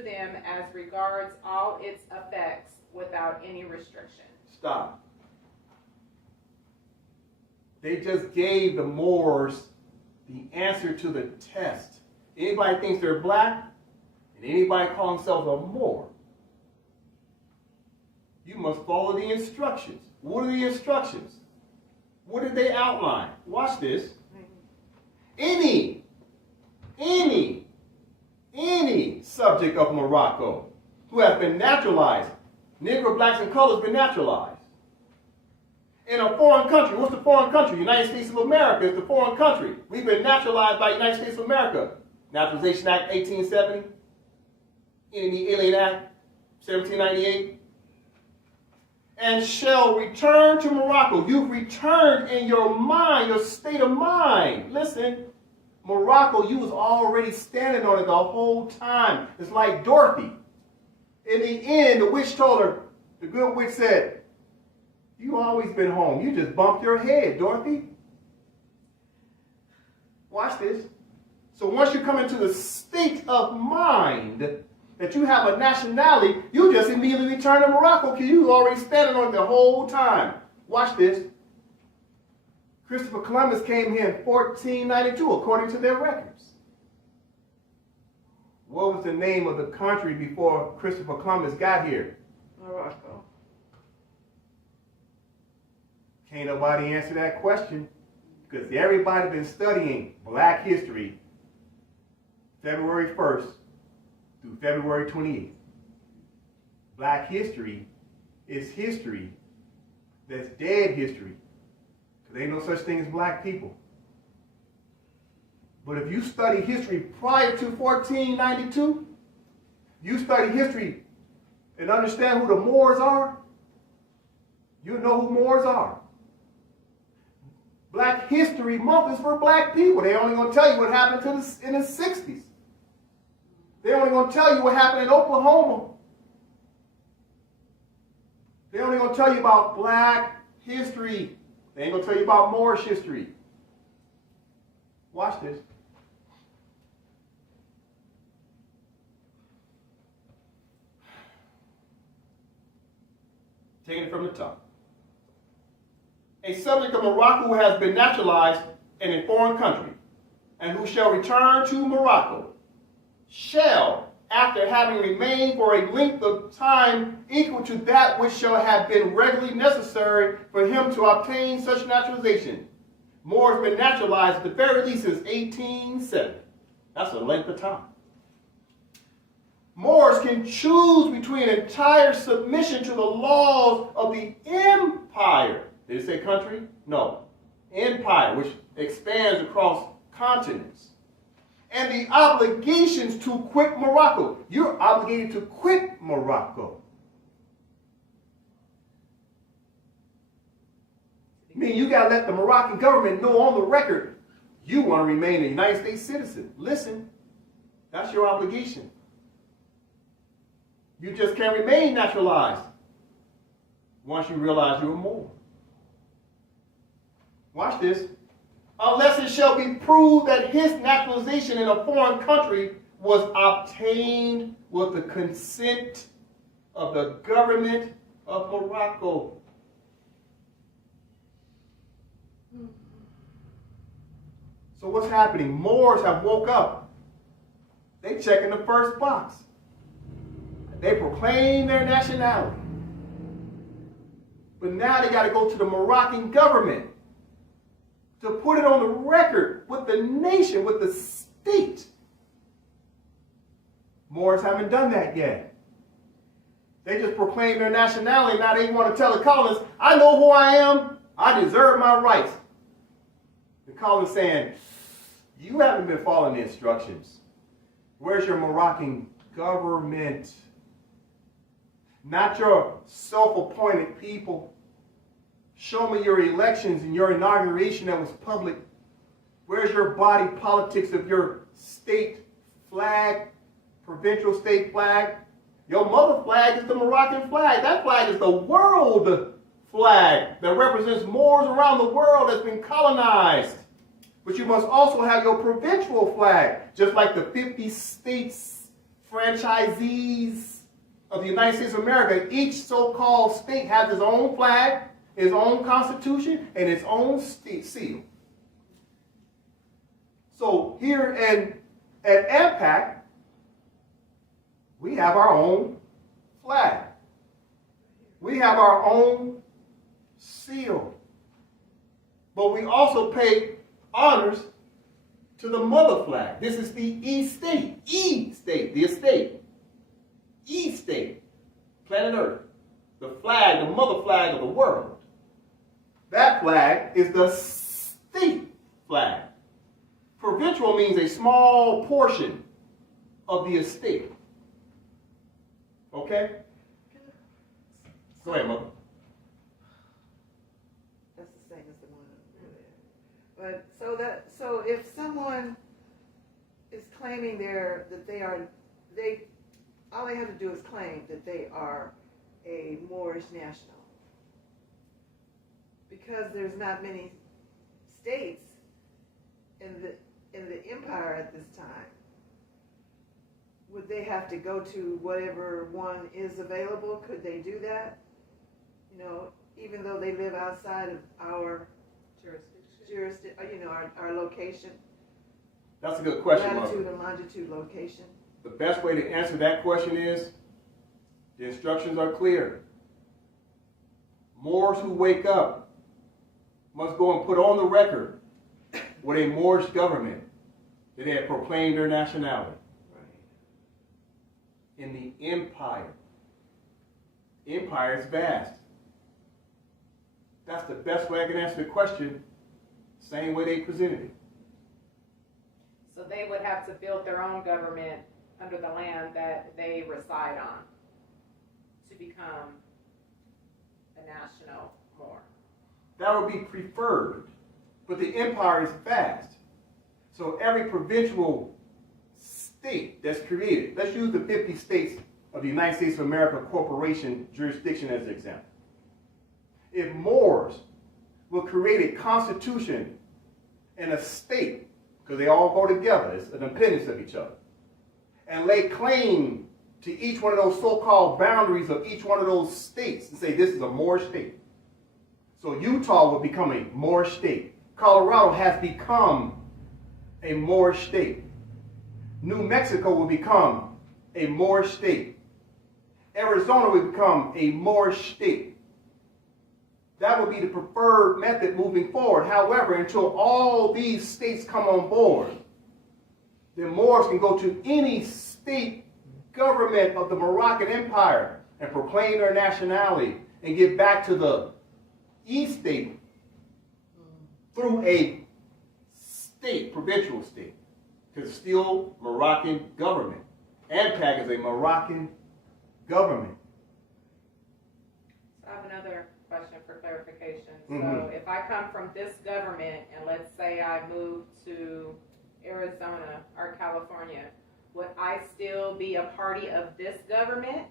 them as regards all its effects without any restriction. Stop. They just gave the Moors the answer to the test. Anybody thinks they're black, and anybody call themselves a Moor, you must follow the instructions. What are the instructions? What did they outline? Watch this. Any subject of Morocco who has been naturalized, Negro, blacks, and colors been naturalized in a foreign country. What's the foreign country? United States of America is the foreign country. We've been naturalized by United States of America. Naturalization Act 1870, Enemy Alien Act 1798. And shall return to Morocco. You've returned in your mind, your state of mind. Listen, Morocco, you was already standing on it the whole time. It's like Dorothy. In the end, the witch told her, the good witch said, you always been home. You just bumped your head, Dorothy. Watch this. So once you come into the state of mind that you have a nationality, you just immediately return to Morocco because you already standing on it the whole time. Watch this. Christopher Columbus came here in 1492, according to their records. What was the name of the country before Christopher Columbus got here? Morocco. Can't nobody answer that question because everybody been studying black history February 1st through February 28th. Black history is history that's dead history. Because there ain't no such thing as black people. But if you study history prior to 1492, you study history and understand who the Moors are, you know who Moors are. Black History Month is for black people. They only going to tell you what happened in the 60s. They're only going to tell you what happened in Oklahoma. They're only going to tell you about black history. They ain't going to tell you about Moorish history. Watch this. Taking it from the top. A subject of Morocco who has been naturalized in a foreign country and who shall return to Morocco shall, after having remained for a length of time equal to that which shall have been regularly necessary for him to obtain such naturalization. Moors been naturalized at the very least since 1870. That's a length of time. Moors can choose between entire submission to the laws of the empire. Did it say country? No. Empire, which expands across continents. And the obligations to quit Morocco. You're obligated to quit Morocco. I mean, you got to let the Moroccan government know on the record you want to remain a United States citizen. Listen, that's your obligation. You just can't remain naturalized once you realize you're a Moor. Watch this. unless it shall be proved that his naturalization in a foreign country was obtained with the consent of the government of Morocco. So what's happening? Moors have woke up. They check in the first box. They proclaim their nationality. But now they got to go to the Moroccan government to put it on the record with the nation, with the state. Moors haven't done that yet. They just proclaim their nationality. Now they want to tell the colonists, I know who I am. I deserve my rights. The colonists saying, you haven't been following the instructions. Where's your Moroccan government? Not your self-appointed people. Show me your elections and your inauguration that was public. Where's your body politics of your state flag, provincial state flag? Your mother flag is the Moroccan flag. That flag is the world flag that represents Moors around the world that's been colonized. But you must also have your provincial flag, just like the 50 states franchisees of the United States of America. Each so-called state has its own flag, its own constitution, and its own seal. So here at AMPAC, we have our own flag. We have our own seal. But we also pay honors to the mother flag. This is the estate, the estate, estate, planet Earth, the flag, the mother flag of the world. That flag is the state flag. Provincial means a small portion of the estate. Okay? Go ahead, Mother. That's the same as the one over there. But so if someone is claiming all they have to do is claim that they are a Moorish national. Because there's not many states in the empire at this time, would they have to go to whatever one is available? Could they do that? Even though they live outside of our jurisdiction, our location. That's a good question, Latitude Mother. and longitude location. The best way to answer that question is, the instructions are clear. Moors who wake up must go and put on the record with a Moorish government that they have proclaimed their nationality. In the empire. Empire is vast. That's the best way I can answer the question, same way they presented it. So they would have to build their own government under the land that they reside on to become a national Moor. That would be preferred, but the empire is vast. So every provincial state that's created, let's use the 50 states of the United States of America corporation jurisdiction as an example. If Moors will create a constitution and a state, because they all go together, it's an independence of each other, and lay claim to each one of those so-called boundaries of each one of those states and say this is a Moorish state. So Utah will become a Moorish state. Colorado has become a Moorish state. New Mexico will become a Moorish state. Arizona will become a Moorish state. That would be the preferred method moving forward. However, until all these states come on board, then Moors can go to any state government of the Moroccan Empire and proclaim their nationality and get back to the East state through a state, provincial state. Because it's still Moroccan government. AMPAC is a Moroccan government. So I have another question for clarification. Mm-hmm. So if I come from this government and let's say I move to Arizona or California, would I still be a party of this government?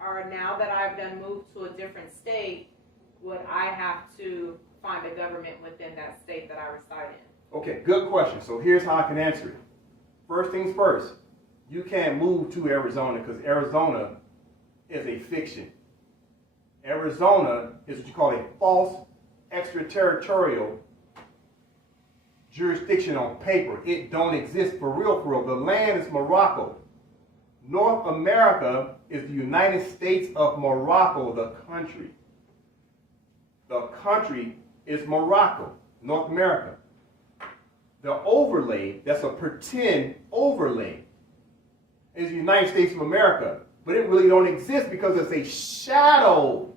Or now that I've done moved to a different state, would I have to find a government within that state that I reside in. Okay, good question. So here's how I can answer it. First things first, you can't move to Arizona because Arizona is a fiction. Arizona is what you call a false extraterritorial jurisdiction on paper. It don't exist for real, for real. The land is Morocco. North America is the United States of Morocco, the country. The country is Morocco, North America. The overlay, that's a pretend overlay, is the United States of America. But it really don't exist because it's a shadow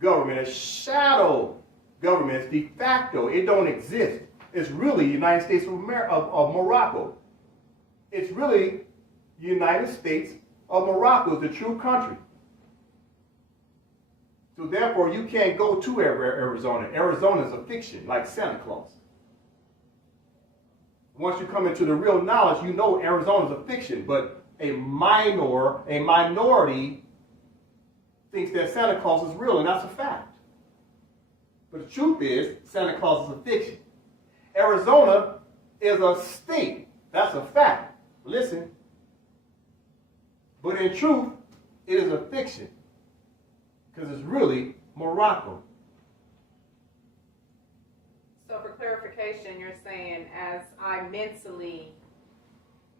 government, a shadow government. It's de facto. It don't exist. It's really the United States of Morocco. It's really the United States of Morocco, the true country. So therefore, you can't go to Arizona. Arizona is a fiction, like Santa Claus. Once you come into the real knowledge, you know Arizona is a fiction, but a minority thinks that Santa Claus is real, and that's a fact. But the truth is, Santa Claus is a fiction. Arizona is a state. That's a fact. Listen. But in truth, it is a fiction. Because it's really Morocco. So for clarification, you're saying as I mentally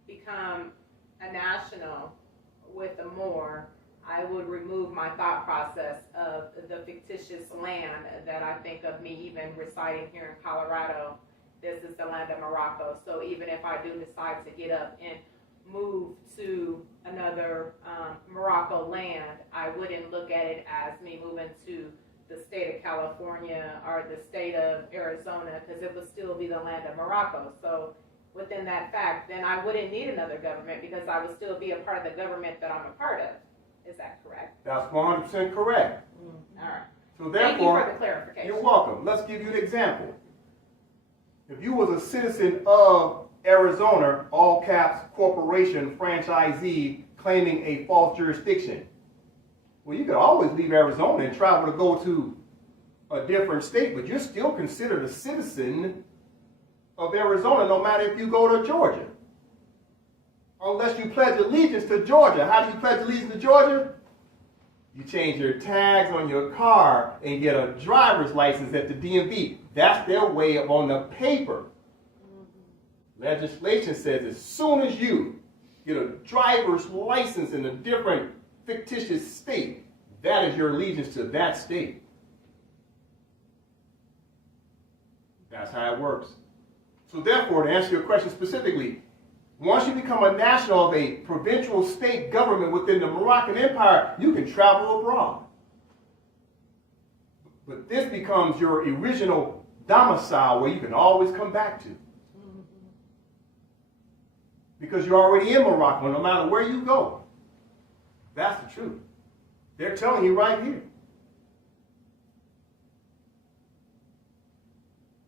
become a national with a Moor, I would remove my thought process of the fictitious land that I think of me even residing here in Colorado. This is the land of Morocco. So even if I do decide to get up and move to another Morocco land, I wouldn't look at it as me moving to the state of California or the state of Arizona, because it would still be the land of Morocco. So within that fact, then I wouldn't need another government because I would still be a part of the government that I'm a part of. Is that correct? That's 100% correct. All right. So Thank you therefore, for the clarification. you're welcome. Let's give you an example. If you was a citizen of Arizona, all caps, corporation, franchisee, claiming a false jurisdiction, well, you could always leave Arizona and travel to go to a different state, but you're still considered a citizen of Arizona no matter if you go to Georgia. Unless you pledge allegiance to Georgia. How do you pledge allegiance to Georgia? You change your tags on your car and get a driver's license at the DMV. That's their way of on the paper. Legislation says as soon as you get a driver's license in a different fictitious state, that is your allegiance to that state. That's how it works. So therefore, to answer your question specifically, once you become a national of a provincial state government within the Moroccan Empire, you can travel abroad. But this becomes your original domicile where you can always come back to. Because you're already in Morocco, no matter where you go. That's the truth. They're telling you right here.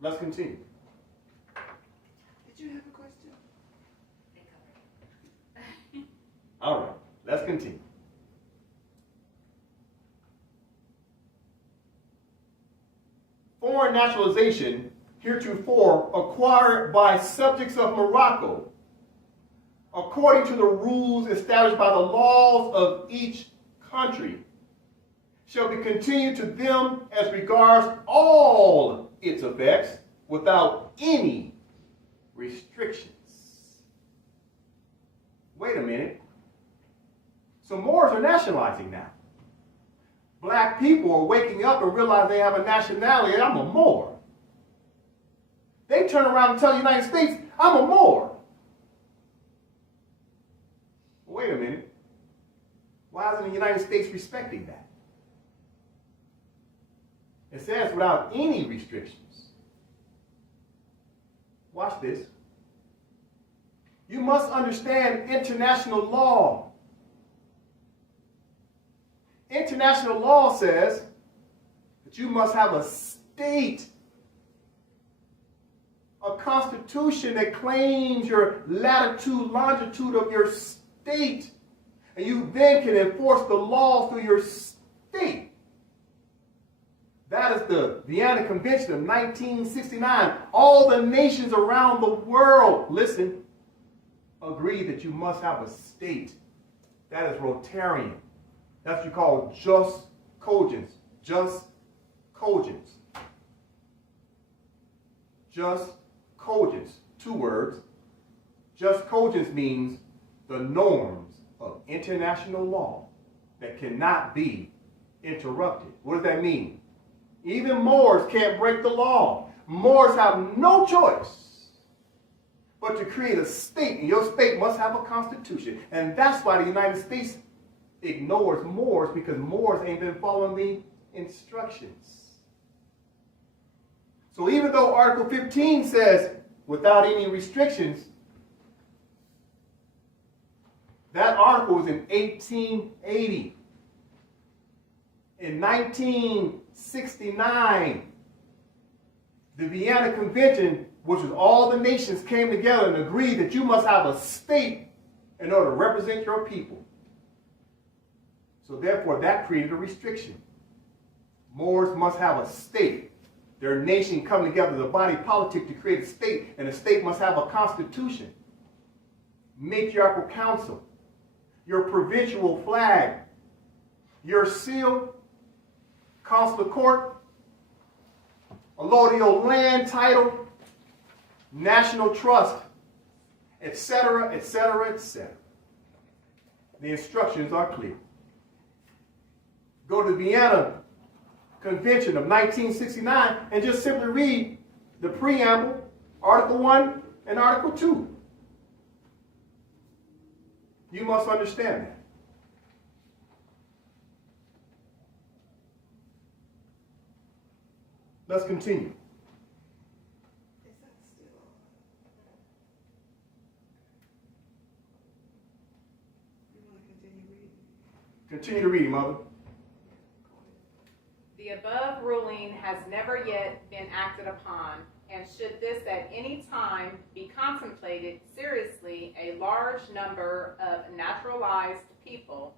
Let's continue. Did you have a question? All right, let's continue. Foreign naturalization, heretofore acquired by subjects of Morocco, according to the rules established by the laws of each country, shall be continued to them as regards all its effects without any restrictions. Wait a minute. So Moors are nationalizing now. Black people are waking up and realize they have a nationality. I'm a Moor. They turn around and tell the United States, I'm a Moor. Wait a minute. Why isn't the United States respecting that? It says without any restrictions. Watch this. You must understand international law. International law says that you must have a state, a constitution that claims your latitude, longitude of your state, and you then can enforce the law through your state. That is the Vienna Convention of 1969, all the nations around the world, listen, agreed that you must have a state that is Rotarian. That's what you call just cogence. Just cogence. Just cogence. 2 words. Just cogence means the norms of international law that cannot be interrupted. What does that mean? Even Moors can't break the law. Moors have no choice but to create a state, and your state must have a constitution. And that's why the United States ignores Moors, because Moors ain't been following the instructions. So even though Article 15 says without any restrictions, that article was in 1880. In 1969, the Vienna Convention, which was all the nations came together and agreed that you must have a state in order to represent your people. So therefore, that created a restriction. Moors must have a state. Their nation come together, the body politic, to create a state, and the state must have a constitution, matriarchal council, your provincial flag, your seal, consular court, allodial land title, national trust, etc., etc., etc. The instructions are clear. Go to the Vienna Convention of 1969 and just simply read the preamble, Article 1 and Article 2. You must understand that. Let's continue. Is that still on? You want to continue reading? Continue to read, Mother. The above ruling has never yet been acted upon, and should this at any time be contemplated seriously, a large number of naturalized people,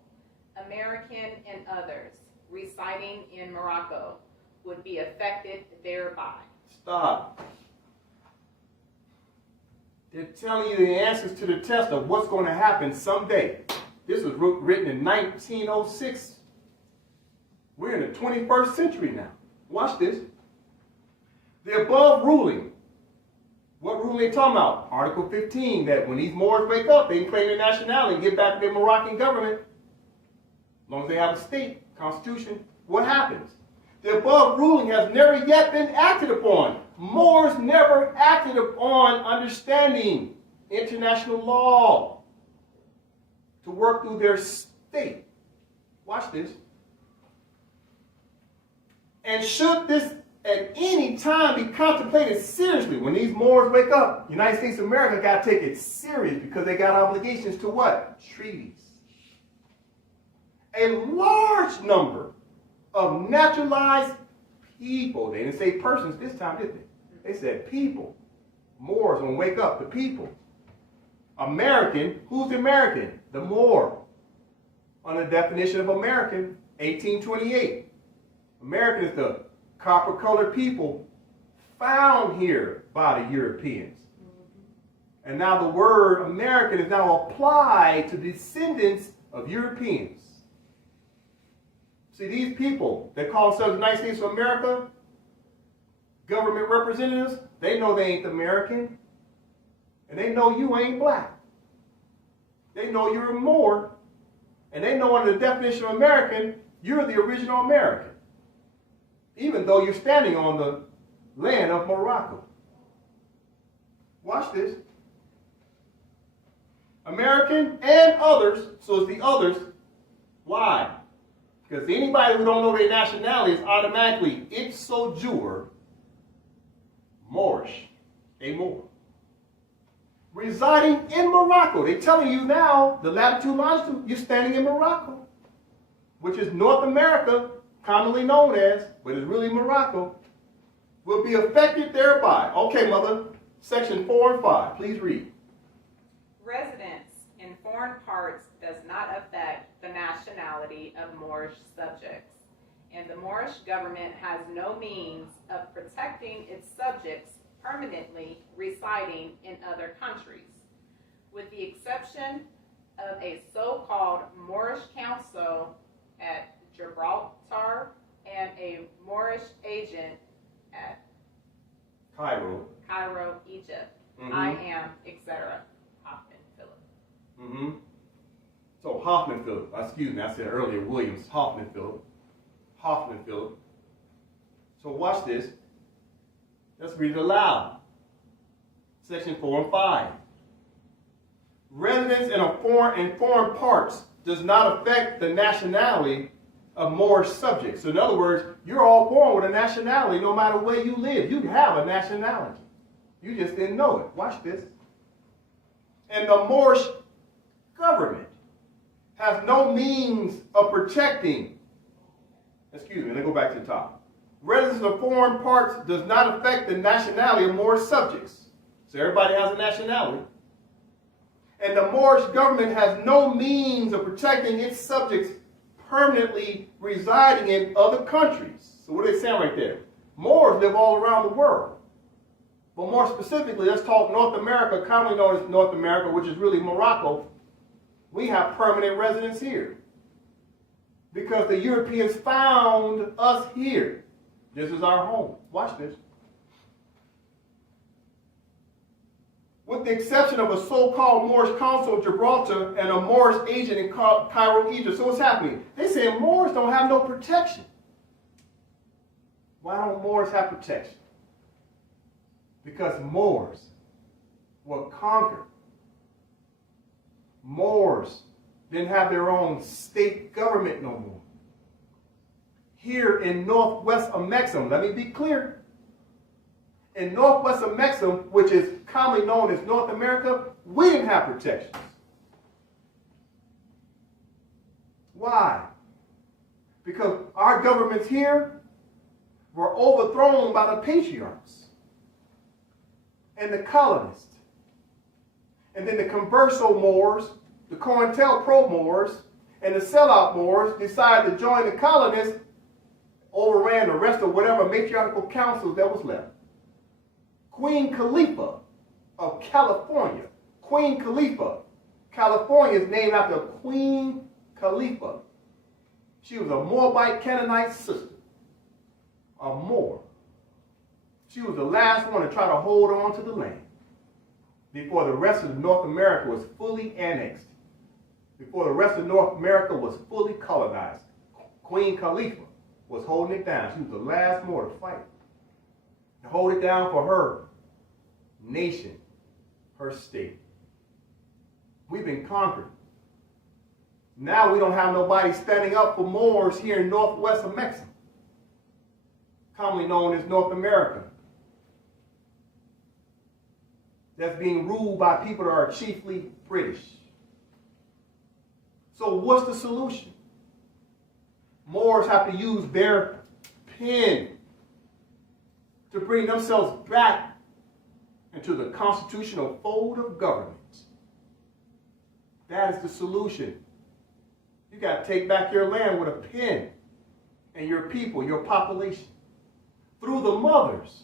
American and others, residing in Morocco, would be affected thereby. Stop. They're telling you the answers to the test of what's going to happen someday. This was written in 1906. We're in the 21st century now. Watch this. The above ruling. What ruling they talking about? Article 15, that when these Moors wake up, they can claim their nationality and get back to their Moroccan government. As long as they have a state, constitution. What happens? The above ruling has never yet been acted upon. Moors never acted upon understanding international law to work through their state. Watch this. And should this at any time be contemplated seriously, when these Moors wake up, United States of America got to take it serious because they got obligations to what? Treaties. A large number of naturalized people. They didn't say persons this time, did they? They said people. Moors when wake up, the people. American, who's the American? The Moor. On the definition of American, 1828. American is the copper-colored people found here by the Europeans. And now the word American is now applied to descendants of Europeans. See, these people that call themselves the United States of America, government representatives, they know they ain't American. And they know you ain't black. They know you're a Moor. And they know under the definition of American, you're the original American. Even though you're standing on the land of Morocco. Watch this. American and others, so it's the others. Why? Because anybody who don't know their nationality is automatically ipso jure Moorish, a Moor. Residing in Morocco. They're telling you now, the latitude, longitude, you're standing in Morocco, which is North America, commonly known as, but it's really Morocco, will be affected thereby. Okay, Mother, section 4 and 5, please read. Residence in foreign parts does not affect the nationality of Moorish subjects, and the Moorish government has no means of protecting its subjects permanently residing in other countries, with the exception of a so-called Moorish council at Gibraltar and a Moorish agent at Cairo, Egypt. Mhm. I am, etc. Hoffman Philip. Mm-hmm. So Hoffman Philip, excuse me, I said earlier Williams, Hoffman Philip. Hoffman Philip. So watch this. Let's read it aloud. Section 4 and 5. Residence in foreign parts does not affect the nationality of Moorish subjects. So in other words, you're all born with a nationality no matter where you live. You have a nationality. You just didn't know it. Watch this. And the Moorish government has no means of protecting, excuse me, let me go back to the top. Residence in foreign parts does not affect the nationality of Moorish subjects. So everybody has a nationality. And the Moorish government has no means of protecting its subjects permanently residing in other countries. So what are they saying right there? Moors live all around the world. But more specifically, let's talk North America, commonly known as North America, which is really Morocco. We have permanent residence here. Because the Europeans found us here. This is our home. Watch this. With the exception of a so-called Moorish council of Gibraltar and a Moorish agent in Cairo, Egypt. So what's happening? They say Moors don't have no protection. Why don't Moors have protection? Because Moors were conquered. Moors didn't have their own state government no more. Here in northwest of Mexico, let me be clear. In northwest of Mexico, which is commonly known as North America, we didn't have protections. Why? Because our governments here were overthrown by the patriarchs and the colonists. And then the converso Moors, the COINTELPRO Moors, and the sellout Moors decided to join the colonists, overran the rest of whatever matriarchal councils that was left. Queen Khalifa of California. Queen Khalifa. California is named after Queen Khalifa. She was a Moabite Canaanite sister. A Moor. She was the last one to try to hold on to the land before the rest of North America was fully annexed. Before the rest of North America was fully colonized. Queen Khalifa was holding it down. She was the last Moor to fight. To hold it down for her nation, her state. We've been conquered. Now we don't have nobody standing up for Moors here in northwest of Mexico, commonly known as North America. That's being ruled by people that are chiefly British. So what's the solution? Moors have to use their pen to bring themselves back into the constitutional fold of government. That is the solution. You got to take back your land with a pen and your people, your population, through the mothers.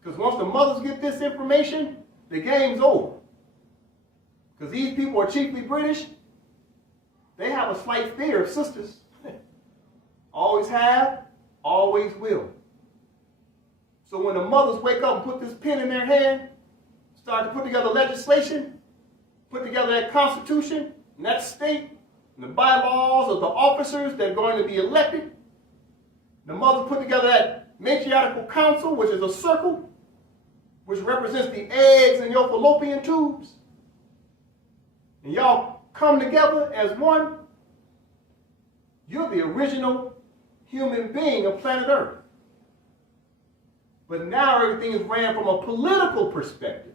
Because once the mothers get this information, the game's over. Because these people are chiefly British. They have a slight fear of sisters. Always have, always will. So when the mothers wake up and put this pen in their hand, start to put together legislation, put together that constitution, and that state, and the bylaws of the officers that are going to be elected, the mothers put together that matriarchal council, which is a circle, which represents the eggs in your fallopian tubes. And y'all come together as one. You're the original human being of planet Earth. But now everything is ran from a political perspective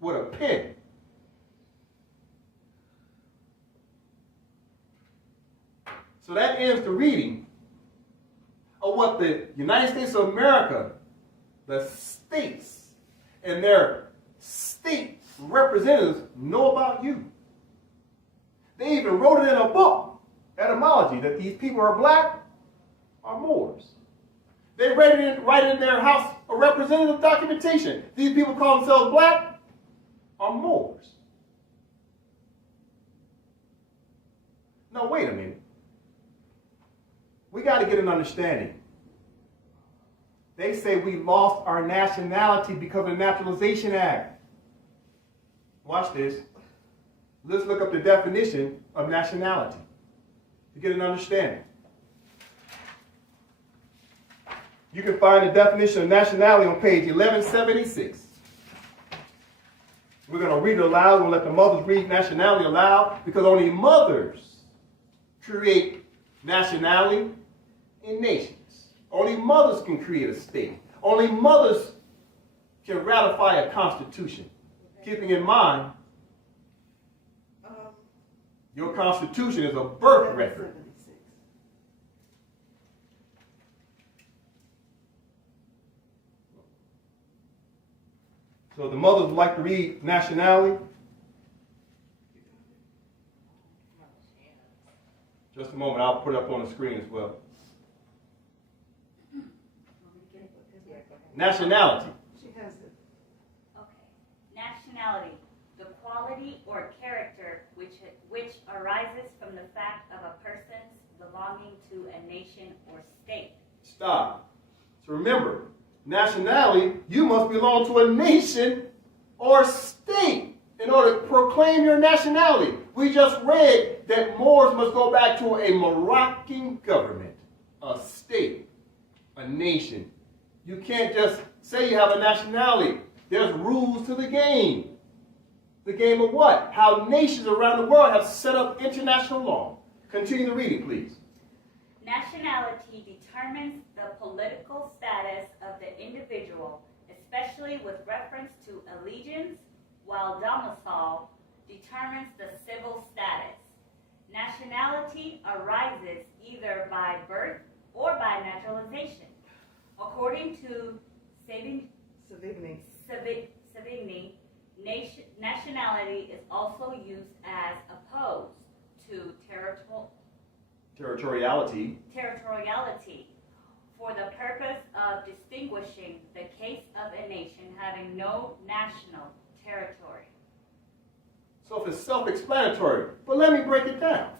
with a pen. So that ends the reading of what the United States of America, the states, and their state representatives know about you. They even wrote it in a book, etymology, that these people are black, are Moors. They write it in their House of Representative documentation. These people call themselves black are Moors. Now, wait a minute. We got to get an understanding. They say we lost our nationality because of the Naturalization Act. Watch this. Let's look up the definition of nationality to get an understanding. You can find the definition of nationality on page 1176. We're going to read it aloud. We'll let the mothers read nationality aloud because only mothers create nationality in nations. Only mothers can create a state. Only mothers can ratify a constitution. Keeping in mind, your constitution is a birth record. 76. So the mothers would like to read nationality. Just a moment, I'll put it up on the screen as well. Nationality. She has it. Okay. Nationality, the quality or character which arises from the fact of a person's belonging to a nation or state. Stop. So remember, nationality, you must belong to a nation or state in order to proclaim your nationality. We just read that Moors must go back to a Moroccan government, a state, a nation. You can't just say you have a nationality. There's rules to the game. The game of what? How nations around the world have set up international law. Continue the reading, please. Nationality determines the political status of the individual, especially with reference to allegiance, while domicile determines the civil status. Nationality arises either by birth or by naturalization. According to Savigny, nationality is also used as opposed to Territoriality. For the purpose of distinguishing the case of a nation having no national territory. So it's self-explanatory, but let me break it down.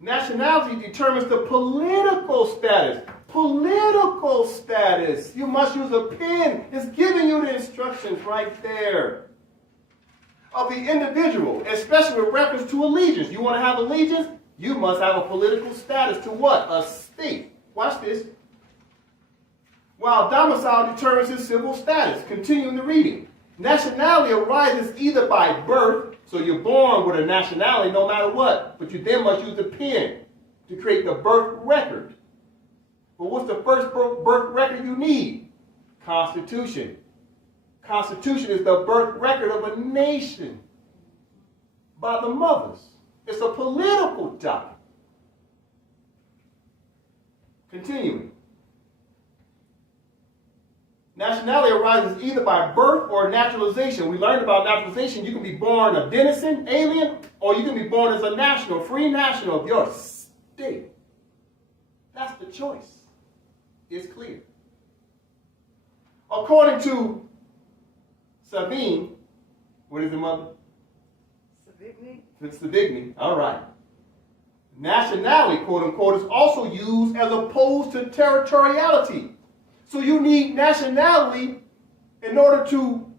Nationality determines the political status. Political status. You must use a pen. It's giving you the instructions right there. Of the individual, especially with reference to allegiance. You want to have allegiance? You must have a political status to what? A state. Watch this. While domicile determines his civil status. Continuing the reading. Nationality arises either by birth, so you're born with a nationality no matter what, but you then must use the pen to create the birth record. But what's the first birth record you need? Constitution. Constitution is the birth record of a nation by the mothers. It's a political document. Continuing. Nationality arises either by birth or naturalization. We learned about naturalization. You can be born a denizen, alien, or you can be born as a national, free national of your state. That's the choice. It's clear. According to Sabine, what is the mother? Savigny. All right. Nationality, quote unquote, is also used as opposed to territoriality. So you need nationality in order to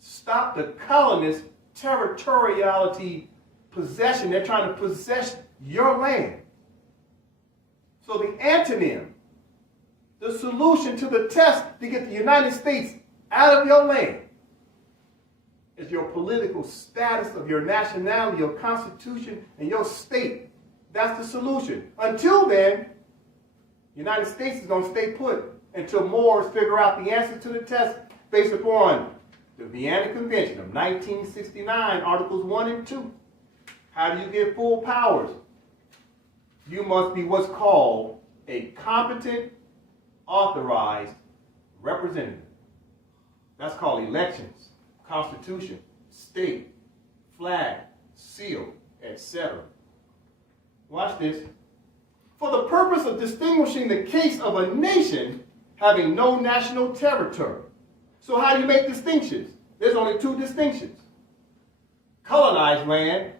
stop the colonists' territoriality possession. They're trying to possess your land. So the antonym, the solution to the test to get the United States out of your land is your political status of your nationality, your constitution, and your state. That's the solution. Until then, the United States is going to stay put until Moors figure out the answer to the test based upon the Vienna Convention of 1969, Articles 1 and 2. How do you get full powers? You must be what's called a competent, authorized representative. That's called elections, constitution, state, flag, seal, etc. Watch this. for the purpose of distinguishing the case of a nation having no national territory. So how do you make distinctions? There's only two distinctions: colonized land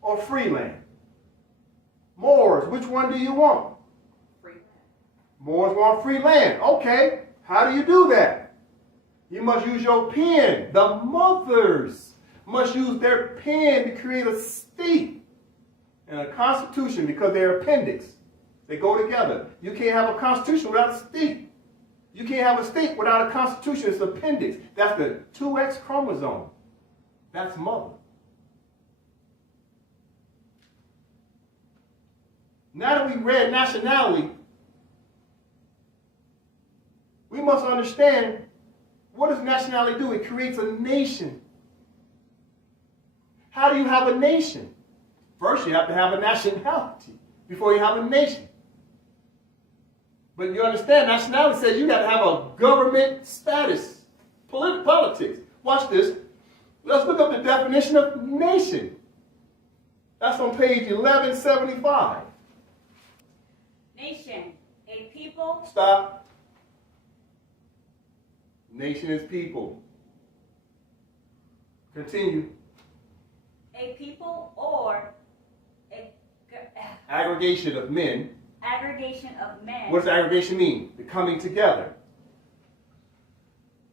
or free land. Moors, which one do you want? Free land. Moors want free land. Okay, how do you do that? You must use your pen. The mothers must use their pen to create a state and a constitution because they're appendix. They go together. You can't have a constitution without a state. You can't have a state without a constitution. It's appendix. That's the 2X chromosome. That's mother. Now that we read nationality, we must understand, what does nationality do? It creates a nation. How do you have a nation? First, you have to have a nationality before you have a nation. But you understand, nationality says you got to have a government status, politics. Watch this. Let's look up the definition of nation. That's on page 1175. Nation, a people. Stop. Nation is people. Continue. A people or Aggregation of men. aggregation of men. What does aggregation mean? The coming together.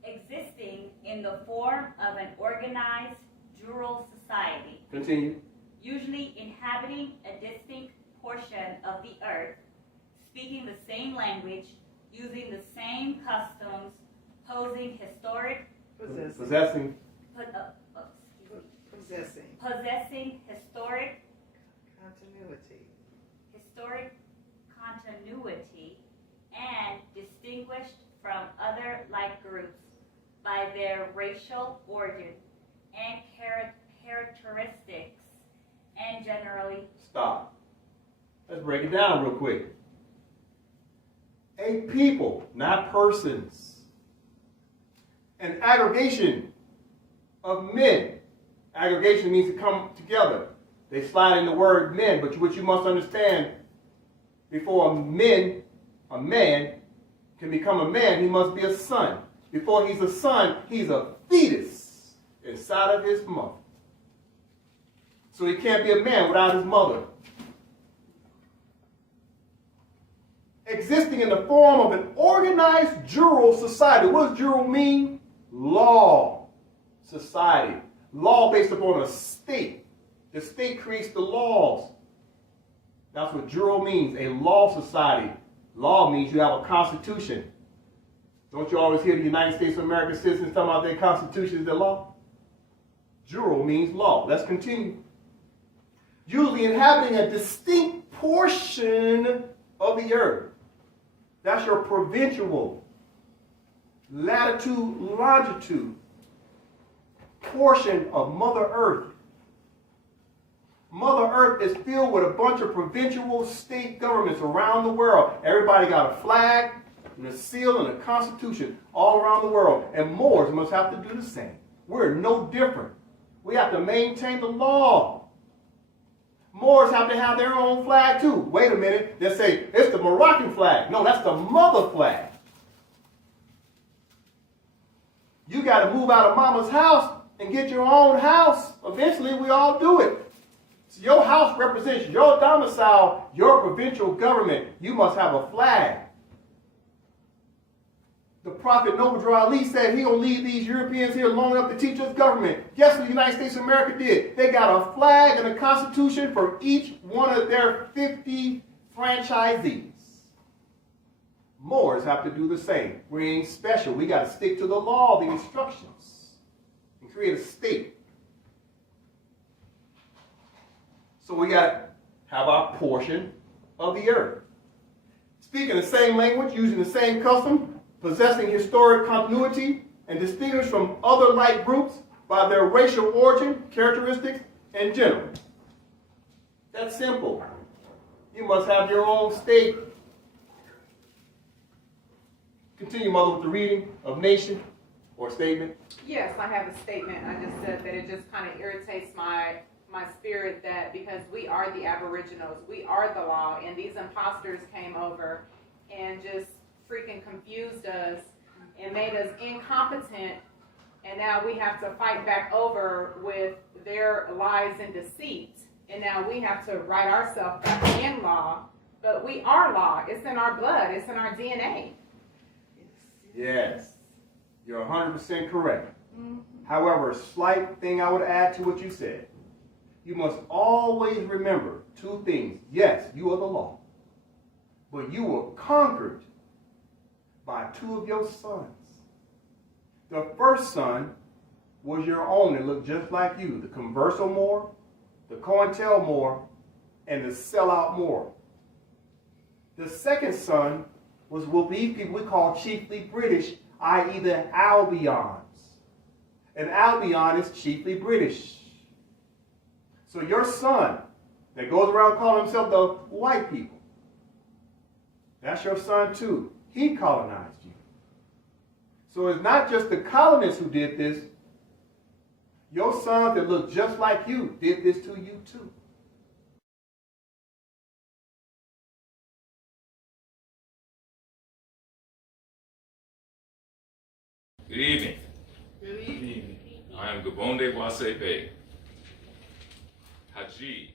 Existing in the form of an organized rural society, Continue. usually inhabiting a distinct portion of the earth, speaking the same language, using the same customs, possessing historic Possessing. historic continuity and distinguished from other like groups by their racial origin and characteristics, and generally. Stop. Let's break it down real quick. A people, not persons. An aggregation of men. Aggregation means to come together. They slide in the word men, but what you must understand, before a man can become a man, he must be a son. Before he's a son, he's a fetus inside of his mother. So he can't be a man without his mother. Existing in the form of an organized jural society. What does jural mean? Law society. Law based upon a state. The state creates the laws. That's what jural means, a law society. Law means you have a constitution. Don't you always hear the United States of America citizens talking about their constitution is their law? Jural means law. Let's continue. Usually inhabiting a distinct portion of the earth. That's your provincial, latitude, longitude, portion of Mother Earth. Mother Earth is filled with a bunch of provincial state governments around the world. Everybody got a flag and a seal and a constitution all around the world. And Moors must have to do the same. We're no different. We have to maintain the law. Moors have to have their own flag too. Wait a minute. They say, it's the Moroccan flag. No, that's the mother flag. You got to move out of mama's house and get your own house. Eventually, we all do it. So your house represents your domicile, your provincial government. You must have a flag. The prophet Noble Ali said he don't leave these Europeans here long enough to teach us government. Guess what the United States of America did? They got a flag and a constitution for each one of their 50 franchisees. Moors have to do the same. We ain't special. We got to stick to the law, the instructions, and create a state. So we got to have our portion of the earth. Speaking the same language, using the same custom, possessing historic continuity, and distinguished from other like groups by their racial origin, characteristics, and gender. That's simple. You must have your own state. Continue, Mother, with the reading of nation or statement. Yes, I have a statement. I just said that it just kind of irritates my my spirit that because we are the Aboriginals, we are the law, and these imposters came over and just freaking confused us and made us incompetent, and now we have to fight back over with their lies and deceit, and now we have to write ourselves back in law, but we are law. It's in our blood. It's in our DNA. Yes, you're 100% correct. However, a slight thing I would add to what you said. You must always remember two things. Yes, you are the law, but you were conquered by two of your sons. The first son was your own and looked just like you, the converso Moor, the COINTEL Moor, and the sellout Moor. The second son was what these people we call chiefly British, i.e. the Albions. And Albion is chiefly British. So your son that goes around calling himself the white people, that's your son too. He colonized you. So it's not just the colonists who did this. Your sons that look just like you did this to you too. Good evening. Good evening. I am Gabonde Wasepe Haji